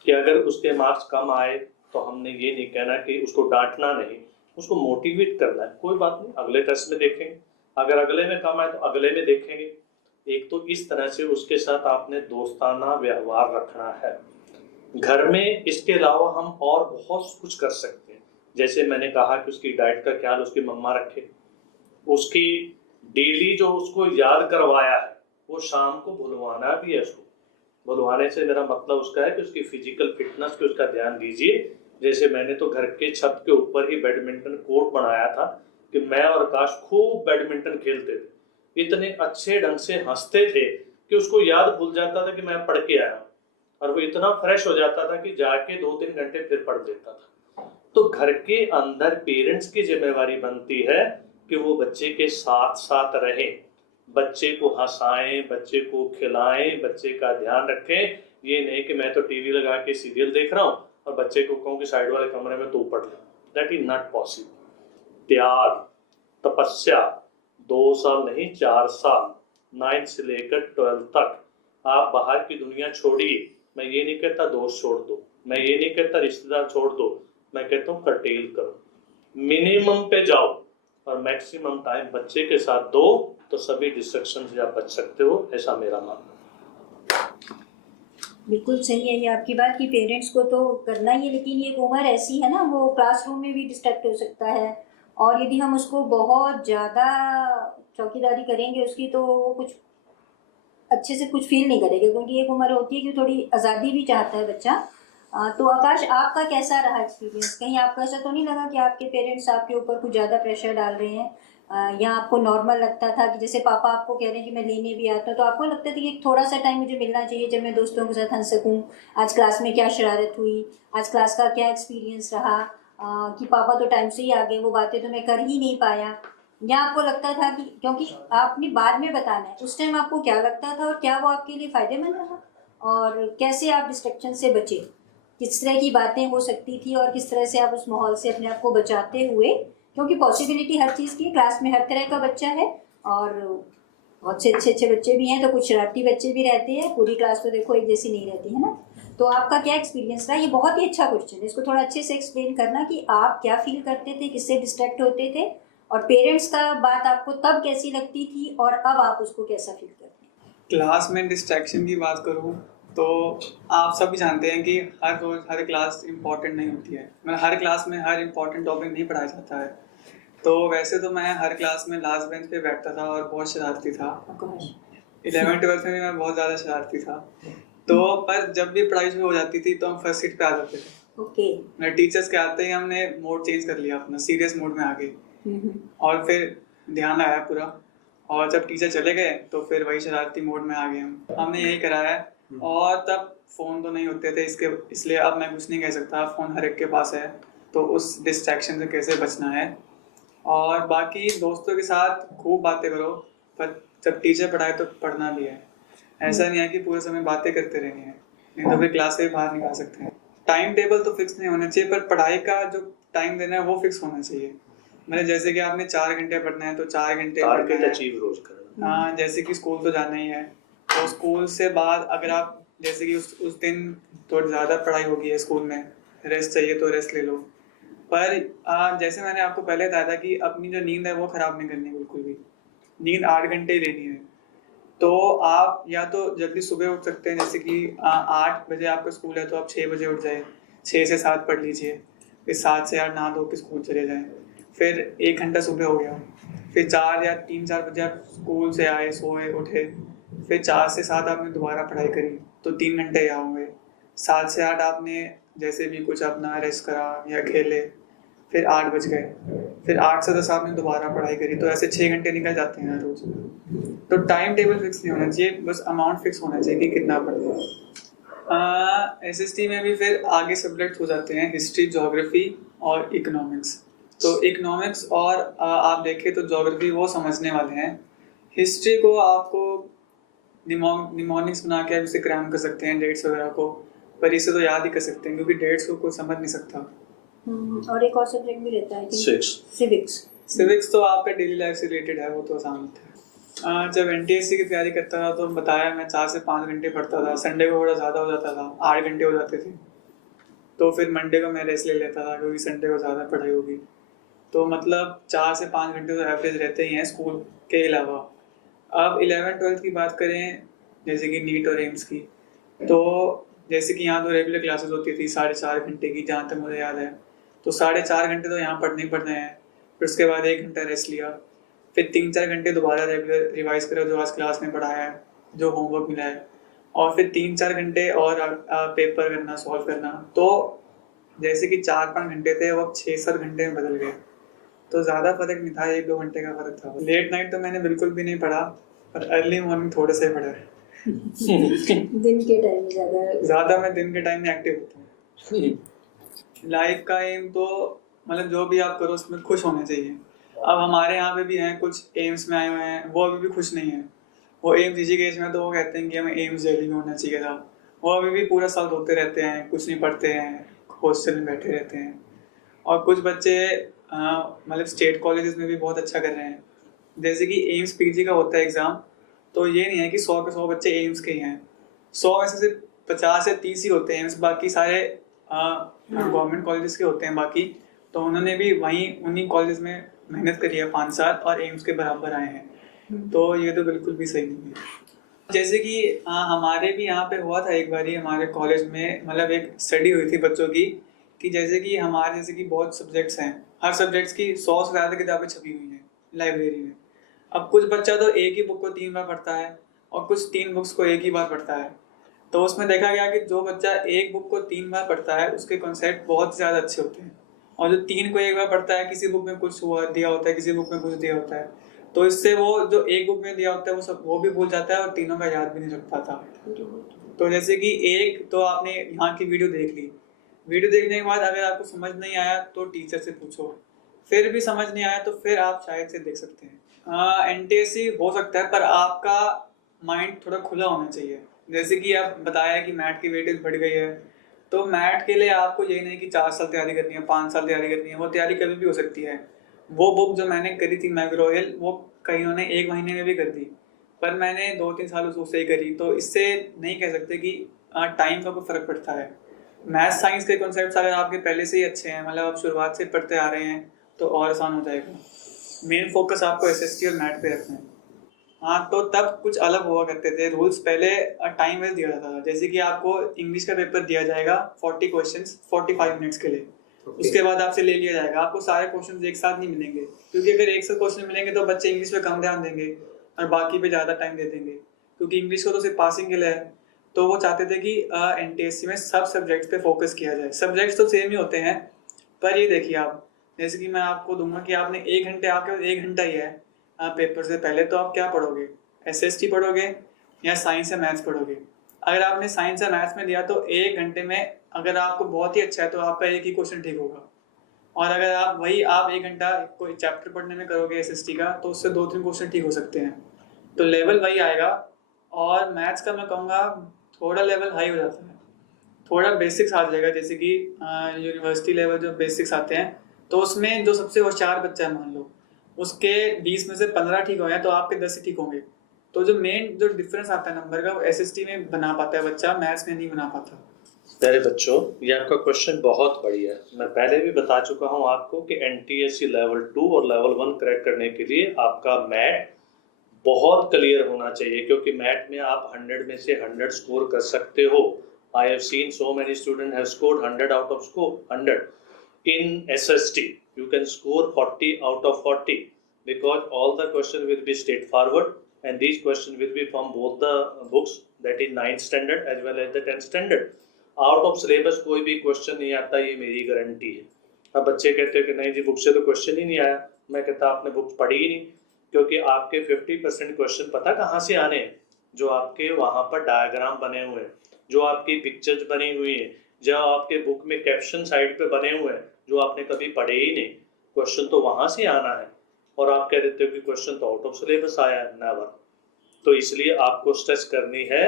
कि अगर उसके मार्क्स कम आए तो हमने ये नहीं कहना कि उसको डांटना नहीं, उसको मोटिवेट करना है। कोई बात नहीं, अगले टेस्ट में देखेंगे, अगर अगले में कम आए तो अगले में देखेंगे। एक तो इस तरह से उसके साथ आपने दोस्ताना व्यवहार रखना है। घर में इसके अलावा हम और बहुत कुछ कर सकते हैं। जैसे मैंने कहा कि उसकी डाइट का ख्याल उसकी मम्मा रखे, उसकी डेली जो उसको याद करवाया है वो शाम को भुलवाना भी है। उसको भुलवाने से मेरा मतलब उसका है कि उसकी फिजिकल फिटनेस पे उसका ध्यान दीजिए। जैसे मैंने तो घर के छत के ऊपर ही बैडमिंटन कोर्ट बनाया था कि मैं और आकाश खूब बैडमिंटन खेलते थे, इतने अच्छे ढंग से हंसते थे कि उसको याद भूल जाता था कि मैं पढ़ के आया, और वो इतना फ्रेश हो जाता था कि जाके 2-3 घंटे फिर पढ़ लेता था। तो घर के अंदर पेरेंट्स की जिम्मेवारी बनती है कि वो बच्चे के साथ साथ रहे, बच्चे को हंसाएं, बच्चे को खिलाएं, बच्चे का ध्यान रखें। ये नहीं कि मैं तो टीवी लगा के सीरियल देख रहा हूँ और बच्चे को कहूँ कि साइड वाले कमरे में तू पढ़ ले। That is not possible. त्याग, तपस्या, 2 साल नहीं 4 साल, 9 से लेकर 12 तक आप बाहर की दुनिया छोड़िए। मैं ये नहीं कहता दोस्त छोड़ दो, मैं ये नहीं कहता रिश्तेदार छोड़ दो, मैं कहता हूँ कर्टेल करो, मिनिमम पे जाओ और मैक्सिमम टाइम बच्चे के साथ दो, तो सभी डिस्ट्रक्शन से आप बच सकते हो, ऐसा मेरा मानना है। बिल्कुल सही है ये आपकी बात कि पेरेंट्स को तो करना ही है, लेकिन ये एक उम्र ऐसी है ना, वो क्लासरूम में भी डिस्ट्रैक्ट हो सकता है, और यदि हम उसको बहुत ज़्यादा चौकीदारी करेंगे उसकी, तो वो कुछ अच्छे से कुछ फील नहीं करेगा, क्योंकि एक उम्र होती है कि थोड़ी आज़ादी भी चाहता है बच्चा। तो आकाश, आपका कैसा रहा एक्सपीरियंस? कहीं आपको ऐसा तो नहीं लगा कि आपके पेरेंट्स आपके ऊपर कुछ ज़्यादा प्रेशर डाल रहे हैं, या आपको नॉर्मल लगता था कि जैसे पापा आपको कह रहे हैं कि मैं लेने भी आता हूँ, तो आपको लगता था कि थोड़ा सा टाइम मुझे मिलना चाहिए जब मैं दोस्तों के साथ हंस सकूँ, आज क्लास में क्या शरारत हुई, आज क्लास का क्या एक्सपीरियंस रहा, कि पापा तो टाइम से ही आ गए, वो बातें तो मैं कर ही नहीं पाया, या आपको लगता था कि क्योंकि आपने बाद में बताना है, उस टाइम आपको क्या लगता था और क्या वो आपके लिए फ़ायदेमंद रहा, और कैसे आप डिस्ट्रैक्शन से बचे, किस तरह की बातें हो सकती थी और किस तरह से आप उस माहौल से अपने आप को बचाते हुए, क्योंकि पॉसिबिलिटी हर चीज़ की, क्लास में हर तरह का बच्चा है और बहुत से अच्छे अच्छे बच्चे भी हैं, तो कुछ शरारती बच्चे भी रहते हैं, पूरी क्लास तो देखो एक जैसी नहीं रहती है ना। तो आपका क्या एक्सपीरियंस रहा? ये बहुत ही अच्छा क्वेश्चन है, इसको थोड़ा अच्छे से एक्सप्लेन करना कि आप क्या फील करते थे, किससे डिस्ट्रैक्ट होते थे, और पेरेंट्स का बात आपको तब कैसी लगती थी और अब आप उसको कैसा फील करते हैं? क्लास में डिस्ट्रैक्शन की बात करूँ तो आप सभी जानते हैं कि हर रोज़ हर क्लास इम्पॉर्टेंट नहीं होती है, मतलब हर क्लास में हर इम्पॉर्टेंट टॉपिक नहीं पढ़ाया जाता है। तो वैसे तो मैं हर क्लास में लास्ट बेंच पे बैठता था और बहुत शरारती था। 11th-12th में भी मैं बहुत ज़्यादा शरारती था। तो पर जब भी पढ़ाई शुरू हो जाती थी तो हम फर्स्ट सीट पे आ जाते थे। ओके। टीचर्स के आते ही हमने मोड चेंज कर लिया, अपना सीरियस मोड में आ गए और फिर ध्यान आया पूरा। और जब टीचर चले गए तो फिर वही शरारती मोड में आ गए हमने यही करा है। और तब फ़ोन तो नहीं होते थे इसलिए अब मैं कुछ नहीं कह सकता, फ़ोन हर एक के पास है, तो उस डिस्ट्रैक्शन से कैसे बचना है। और बाकी दोस्तों के साथ खूब बातें करो, पर जब टीचर पढ़ाए तो पढ़ना भी है। ऐसा नहीं है कि पूरे समय बातें करते रहनी है, नहीं तो फिर क्लास से बाहर निकाल सकते हैं। टाइम टेबल तो फिक्स नहीं होना चाहिए, पर पढ़ाई का जो टाइम देना है वो फिक्स होना चाहिए। मतलब जैसे कि आपने 4 घंटे पढ़ना है तो 4 घंटे टारगेट अचीव रोज करना। हाँ, जैसे कि स्कूल तो जाना ही है, तो स्कूल से बाद अगर आप जैसे कि उस दिन थोड़ी ज़्यादा पढ़ाई होगी है स्कूल में, रेस्ट चाहिए तो रेस्ट ले लो। पर जैसे मैंने आपको पहले बताया था कि अपनी जो नींद है वो ख़राब नहीं करनी बिल्कुल भी। नींद 8 घंटे ही लेनी है। तो आप या तो जल्दी सुबह उठ सकते हैं, जैसे कि 8 बजे आपका स्कूल है तो आप 6 बजे उठ जाए, 6 से 7 पढ़ लीजिए, फिर 7 से 8 नहा धो के स्कूल चले जाएँ, फिर 1 घंटा सुबह हो गया, फिर 4 या 3-4 बजे आप स्कूल से आए, सोए, उठे, फिर 4 से 7 आपने दोबारा पढ़ाई करी तो 3 घंटे यहाँ होंगे। 7 से 8 आपने जैसे भी कुछ अपना रेस्ट करा या खेले, फिर 8 बज गए, फिर 8 से 10 आपने दोबारा पढ़ाई करी, तो ऐसे 6 घंटे निकल जाते हैं रोज। तो टाइम टेबल फिक्स नहीं होना चाहिए, बस अमाउंट फिक्स होना चाहिए कि कितना पढ़ना है। SST में भी फिर आगे सब्जेक्ट हो जाते हैं, हिस्ट्री, ज्योग्राफी और इकोनॉमिक्स। तो इकोनॉमिक्स और आप देखें तो ज्योग्राफी वो समझने वाले हैं। हिस्ट्री को आपको निमोनिक्स बना के आप इसे क्रैम कर सकते हैं, डेट्स वगैरह को, पर इसे तो याद ही कर सकते हैं क्योंकि डेट्स को कोई समझ नहीं सकता। और एक और सब्जेक्ट भी रहता है सिविक्स तो आपका डेली लाइफ से रिलेटेड है, वो तो आसान होता है। जब NTSC की तैयारी करता था तो बताया मैं 4 से 5 घंटे पढ़ता था, संडे को थोड़ा ज़्यादा हो जाता था, 8 घंटे हो जाते थे, तो फिर मंडे को मैं रेस्ट ले लेता था क्योंकि संडे को ज़्यादा पढ़ाई होगी। तो मतलब 4 से 5 घंटे तो एवरेज रहते ही हैं स्कूल के अलावा। अब 11th-12th की बात करें, जैसे कि नीट और एम्स की, तो जैसे कि यहाँ तो रेगुलर क्लासेस होती थी 4.5 घंटे की, जहाँ तक मुझे याद है, तो 4.5 घंटे तो यहाँ पढ़ने ही पढ़ने हैं, फिर उसके बाद 1 घंटा रेस्ट लिया, फिर 3-4 घंटे दोबारा रेगुलर रिवाइज करो जो आज क्लास में पढ़ाया है, जो होमवर्क मिला है, और फिर 3-4 घंटे और पेपर करना, सॉल्व करना। तो जैसे कि 4-5 घंटे थे वो अब 6-7 घंटे में बदल गए, तो ज़्यादा फर्क नहीं था, 1-2 घंटे का फर्क था। लेट नाइट तो मैंने बिल्कुल भी नहीं पढ़ा, पर अर्ली मॉर्निंग थोड़े से पढ़ा है। दिन के टाइम में ज़्यादा मैं दिन के टाइम में एक्टिव होता हूँ। लाइफ का एम तो मतलब जो भी आप करो उसमें खुश होने चाहिए। अब हमारे यहाँ पे भी हैं कुछ एम्स में आए हुए हैं, वो अभी भी खुश नहीं है। वो एम्स ऋषिकेश में तो वो कहते हैं कि हमें एम्स दिल्ली में होना चाहिए था। वो अभी भी पूरा साल रोते रहते हैं, कुछ नहीं पढ़ते हैं, हॉस्टल में बैठे रहते हैं। और कुछ बच्चे मतलब स्टेट कॉलेजेस में भी बहुत अच्छा कर रहे हैं। जैसे कि एम्स पीजी का होता है एग्ज़ाम, तो ये नहीं है कि 100 के 100 बच्चे एम्स के ही हैं। 100 में से सिर्फ 50 से 30 ही होते हैं एम्स, बाकी सारे गवर्नमेंट कॉलेजेस के होते हैं बाकी। तो उन्होंने भी वहीं उन्हीं कॉलेज में मेहनत करी है 5 साल और एम्स के बराबर आए हैं। तो ये तो बिल्कुल भी सही नहीं है। जैसे कि हमारे भी यहाँ पे हुआ था एक बारी हमारे कॉलेज में, मतलब एक स्टडी हुई थी बच्चों की कि जैसे कि हमारे जैसे कि बहुत सब्जेक्ट्स हैं, हर सब्जेक्ट्स की 100 से ज़्यादा किताबें छपी हुई हैं लाइब्रेरी में। अब कुछ बच्चा तो एक ही बुक को 3 बार पढ़ता है और कुछ 3 बुक्स को एक ही बार पढ़ता है। तो उसमें देखा गया कि जो बच्चा एक बुक को 3 बार पढ़ता है उसके कॉन्सेप्ट बहुत ज़्यादा अच्छे होते हैं, और जो 3 को एक बार पढ़ता है, किसी बुक में कुछ हुआ दिया होता है, किसी बुक में कुछ दिया होता है, तो इससे वो जो एक बुक में दिया होता है वो भी भूल जाता है और तीनों का याद भी नहीं रख पाता। तो जैसे कि एक तो आपने यहाँ की वीडियो देख ली, वीडियो देखने के बाद अगर आपको समझ नहीं आया तो टीचर से पूछो, फिर भी समझ नहीं आया तो फिर आप शायद से देख सकते हैं। एनटीएससी हो सकता है, पर आपका माइंड थोड़ा खुला होना चाहिए। जैसे कि आप बताया कि मैथ की वेटेज बढ़ गई है, तो मैथ के लिए आपको ये नहीं कि 4 साल तैयारी करनी है, 5 साल तैयारी करनी है, वो तैयारी कभी भी हो सकती है। वो बुक जो मैंने करी थी मैग्रो-हिल, वो कईयों ने 1 महीने में भी कर दी, पर मैंने 2-3 साल उससे ही करी। तो इससे नहीं कह सकते कि टाइम का कोई फ़र्क पड़ता है। मैथ साइंस के कॉन्सेप्ट्स अगर आपके पहले से ही अच्छे हैं, मतलब आप शुरुआत से पढ़ते आ रहे हैं, तो और आसान हो जाएगा। मेन फोकस आपको एसएसटी और मैथ पे रखना है। हाँ, तो तब कुछ अलग हुआ करते थे रूल्स। पहले टाइम वेस्ट दिया जाता था, जैसे कि आपको इंग्लिश का पेपर दिया जाएगा 40 क्वेश्चंस 45 मिनट्स के लिए। उसके बाद आपसे ले लिया जाएगा, आपको सारे क्वेश्चंस एक साथ नहीं मिलेंगे, क्योंकि अगर एक साथ क्वेश्चन मिलेंगे तो बच्चे इंग्लिश पे कम ध्यान देंगे और बाकी पे ज़्यादा टाइम दे देंगे, क्योंकि इंग्लिश को तो सिर्फ पासिंग के लिए है। तो वो चाहते थे कि एनटीएससी में सब सब्जेक्ट्स पे फोकस किया जाए। सब्जेक्ट्स तो सेम ही होते हैं, पर ये देखिए आप, जैसे कि मैं आपको दूंगा कि आपने 1 घंटे, आपके 1 घंटा ही है पेपर से पहले, तो आप क्या पढ़ोगे? एसएसटी पढ़ोगे या साइंस या मैथ्स पढ़ोगे? अगर आपने साइंस या मैथ्स में दिया तो 1 घंटे में अगर आपको बहुत ही अच्छा है तो आपका एक ही क्वेश्चन ठीक होगा, और अगर आप 1 घंटा कोई चैप्टर पढ़ने में करोगे एसएसटी का, तो उससे 2-3 क्वेश्चन ठीक हो सकते हैं। तो लेवल वही आएगा। और मैथ्स का मैं कहूँगा थोड़ा लेवल हाई हो जाता है, थोड़ा बेसिक्स आ जाएगा, जैसे कि यूनिवर्सिटी लेवल जो बेसिक्स आते हैं, तो उसमें जो सबसे होशियार बच्चा है मान लो, उसके 20 में से 15 ठीक हुए हैं तो आपके 10 ही ठीक होंगे। तो जो मेन जो डिफरेंस आता है नंबर का, वो एसएसटी में बना पाता है बच्चा, मैथ्स में नहीं बना पाता। प्यारे बच्चों, ये आपका क्वेश्चन बहुत बढ़िया है। मैं पहले भी बता चुका हूँ आपको कि एनटीएससी लेवल 2 और लेवल 1 क्रैक करने के लिए आपका मैथ बहुत क्लियर होना चाहिए, क्योंकि मैथ में आप 100 में से 100 स्कोर कर सकते हो। I have seen so many students have scored 100 out of 100. In SST, you can score 40 out of 40 because all the question will be straightforward, and these questions will be from both the books, that is 9th standard as well as the 10th standard. Out of syllabus कोई भी क्वेश्चन नहीं आता, ये मेरी गारंटी है। अब बच्चे कहते हैं कि नहीं जी, बुक से तो क्वेश्चन ही नहीं आया। मैं कहता आपने बुक पढ़ी ही नहीं, क्योंकि आपके 50% क्वेश्चन पता कहाँ से आने हैं? जो आपके वहाँ पर डायग्राम बने हुए हैं, जो आपकी पिक्चर्स बनी हुई हैं, जो आपके बुक में कैप्शन साइड पे बने हुए हैं, जो आपने कभी पढ़े ही नहीं, क्वेश्चन तो वहाँ से आना है। और आप कह देते हो कि क्वेश्चन तो आउट ऑफ सिलेबस आया है। नेवर। तो इसलिए आपको स्ट्रेस करनी है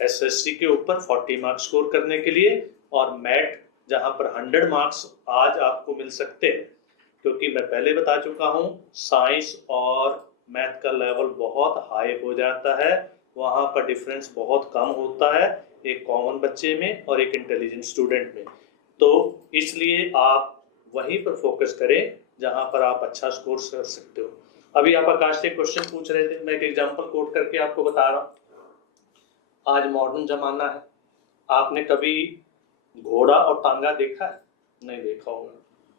एसएसटी के ऊपर 40 मार्क्स स्कोर करने के लिए, और मैथ जहाँ पर 100 मार्क्स आज आपको मिल सकते हैं, क्योंकि मैं पहले बता चुका हूँ साइंस और मैथ का लेवल बहुत हाई हो जाता है, वहाँ पर डिफरेंस बहुत कम होता है एक कॉमन बच्चे में और एक इंटेलिजेंट स्टूडेंट में। तो इसलिए आप वहीं पर फोकस करें जहाँ पर आप अच्छा स्कोर कर सकते हो। अभी आप आकाश से क्वेश्चन पूछ रहे थे, मैं एक एग्जाम्पल कोट करके आपको बता रहा हूँ। आज मॉडर्न जमाना है, आपने कभी घोड़ा और तांगा देखा है? नहीं देखा होगा।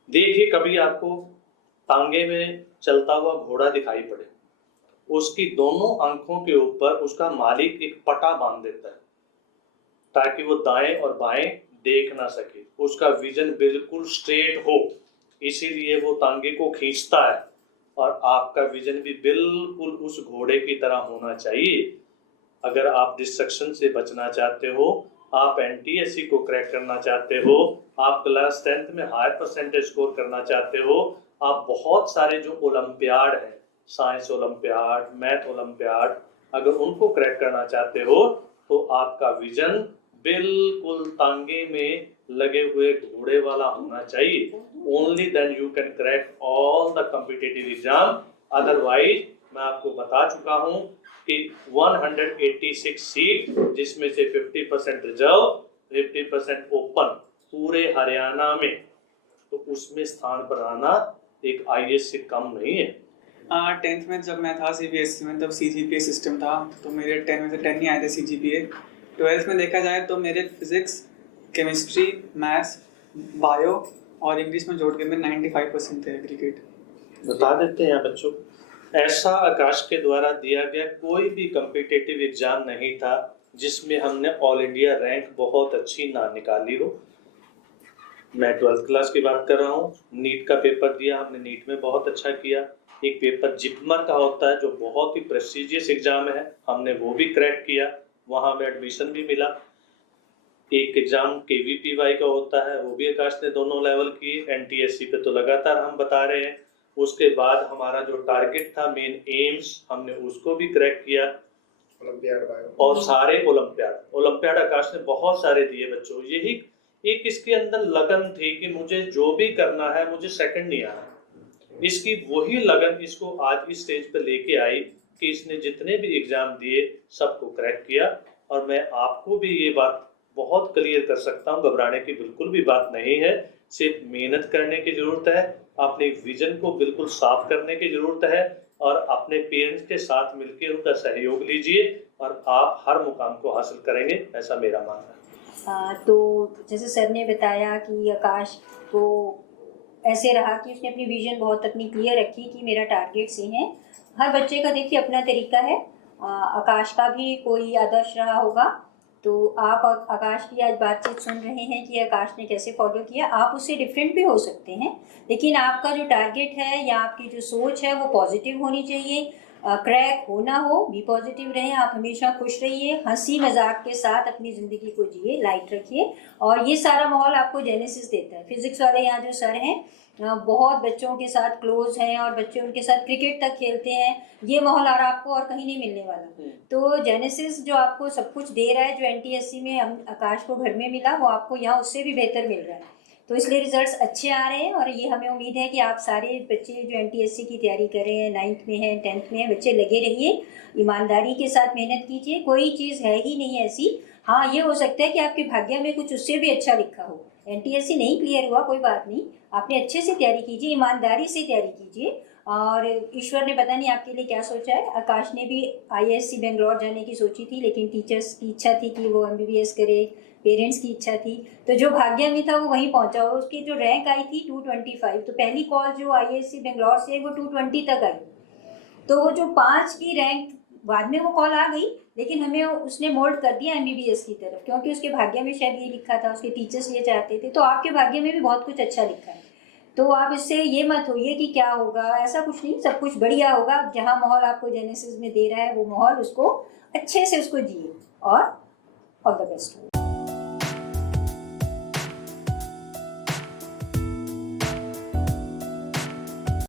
देखिए कभी आपको तांगे में चलता हुआ घोड़ा दिखाई पड़े, उसकी दोनों आंखों के ऊपर उसका मालिक एक पटा बांध देता है ताकि वो दाएं और बाएं देख ना सके, उसका विजन बिल्कुल स्ट्रेट हो, इसीलिए वो तांगे को खींचता है। और आपका विजन भी बिल्कुल उस घोड़े की तरह होना चाहिए। अगर आप डिस्ट्रक्शन से बचना चाहते हो, आप एनटीएससी को क्रैक करना चाहते हो, आप क्लास 10th में हायर परसेंटेज स्कोर करना चाहते हो, आप बहुत सारे जो ओलंपियाड है, साइंस ओलंपियाड, मैथ ओलंपियाड, अगर उनको क्रैक करना चाहते हो तो आपका विजन बिल्कुल तांगे में लगे हुए घोड़े वाला होना चाहिए। Only then you can crack all the competitive exam. Otherwise मैं आपको बता चुका हूँ कि 186 सीट, जिसमें से 50% रिजर्व, 50% ओपन, पूरे हरियाणा में, तो उसमें स्थान बनाना एक आईएएस से कम नहीं है। 10th में जब मैं था सीबीएसई में, तब सीजीपीए सिस्टम था, तो मेरे 10 में से 10 ही आए थे सीजीपीए। 12th में देखा जाए तो मेरे फिजिक्स, केमिस्ट्री, मैथ्स, बायो और इंग्लिश में जोड़ के मेरे 95% थे एग्रीगेट। बता देते हैं बच्चों, ऐसा आकाश के द्वारा दिया गया कोई भी कॉम्पिटिटिव एग्जाम नहीं था जिसमें हमने ऑल इंडिया रैंक बहुत अच्छी ना निकाली हो। मैं 12th क्लास की बात कर रहा हूँ, नीट का पेपर दिया हमने, नीट में बहुत अच्छा किया। एक पेपर जिपमर का होता है जो बहुत ही प्रेस्टिजियस एग्जाम है, हमने वो भी क्रैक किया, वहाँ में एडमिशन भी मिला। एक एग्जाम केवीपीवाई का होता है, वो भी आकाश ने दोनों लेवल की। एनटीएससी पे तो लगातार हम बता रहे हैं। उसके बाद हमारा जो टारगेट था मेन एम्स, हमने उसको भी क्रैक किया, और सारे ओलंपियाड आकाश ने बहुत सारे दिए बच्चों। यही एक इसके अंदर लगन थी कि मुझे जो भी करना है, मुझे सेकंड नहीं आना। इसकी वही लगन इसको आज इस स्टेज पे लेके आई कि इसने जितने भी एग्जाम दिए सबको क्रैक किया। और मैं आपको भी ये बात बहुत क्लियर कर सकता हूँ, घबराने की बिल्कुल भी बात नहीं है। सिर्फ मेहनत करने की जरूरत है, अपने विजन को बिल्कुल साफ करने की जरूरत है, और अपने पेरेंट्स के साथ मिलकर उनका सहयोग लीजिए और आप हर मुकाम को हासिल करेंगे, ऐसा मेरा मानना है। तो जैसे सर ने बताया कि आकाश को ऐसे रहा कि उसने अपनी विजन बहुत अपनी क्लियर रखी कि मेरा टारगेट से है। हर बच्चे का देखिए अपना तरीका है, आकाश का भी कोई आदर्श रहा होगा। तो आप आकाश की आज बातचीत सुन रहे हैं कि आकाश ने कैसे फॉलो किया। आप उससे डिफरेंट भी हो सकते हैं, लेकिन आपका जो टारगेट है या आपकी जो सोच है वो पॉजिटिव होनी चाहिए। क्रैक हो ना हो, बी पॉजिटिव रहें, आप हमेशा खुश रहिए, हंसी मजाक के साथ अपनी ज़िंदगी को जिए, लाइट रखिए। और ये सारा माहौल आपको जेनेसिस देता है। फिजिक्स वाले यहाँ जो सर हैं बहुत बच्चों के साथ क्लोज हैं और बच्चे उनके साथ क्रिकेट तक खेलते हैं। ये माहौल और आपको और कहीं नहीं मिलने वाला। तो जेनेसिस जो आपको सब कुछ दे रहा है, जो एनटीएससी में आकाश को घर में मिला, वो आपको यहाँ उससे भी बेहतर मिल रहा है। तो इसलिए रिजल्ट्स अच्छे आ रहे हैं और ये हमें उम्मीद है कि आप सारे बच्चे जो एनटीएससी की तैयारी कर रहे हैं, 9th में हैं, 10th में हैं, बच्चे लगे रहिए, ईमानदारी के साथ मेहनत कीजिए। कोई चीज़ है ही नहीं ऐसी। हाँ, ये हो सकता है कि आपके भाग्य में कुछ उससे भी अच्छा लिखा हो। एनटीएससी नहीं क्लियर हुआ, कोई बात नहीं, आपने अच्छे से तैयारी कीजिए, ईमानदारी से तैयारी कीजिए। और ईश्वर ने पता नहीं आपके लिए क्या सोचा है। आकाश ने भी आईआईएससी बेंगलोर जाने की सोची थी, लेकिन टीचर्स की इच्छा थी कि वो एमबीबीएस करे, पेरेंट्स की इच्छा थी, तो जो भाग्य में था वो वहीं पहुंचा। और उसकी जो रैंक आई थी 225, तो पहली कॉल जो आईआईएससी बेंगलोर से वो 220 तक आई। तो वो जो 5 की रैंक बाद में वो कॉल आ गई, लेकिन हमें उसने मोल्ड कर दिया एमबीबीएस की तरफ, क्योंकि उसके भाग्य में शायद ये लिखा था, उसके टीचर्स ये चाहते थे। तो आपके भाग्य में भी बहुत कुछ अच्छा लिखा है। तो आप इससे ये मत होइए कि क्या होगा, ऐसा कुछ नहीं, सब कुछ बढ़िया होगा। जहाँ माहौल आपको जेनेसिस में दे रहा है वो माहौल उसको अच्छे से उसको जिए। और ऑल द बेस्ट।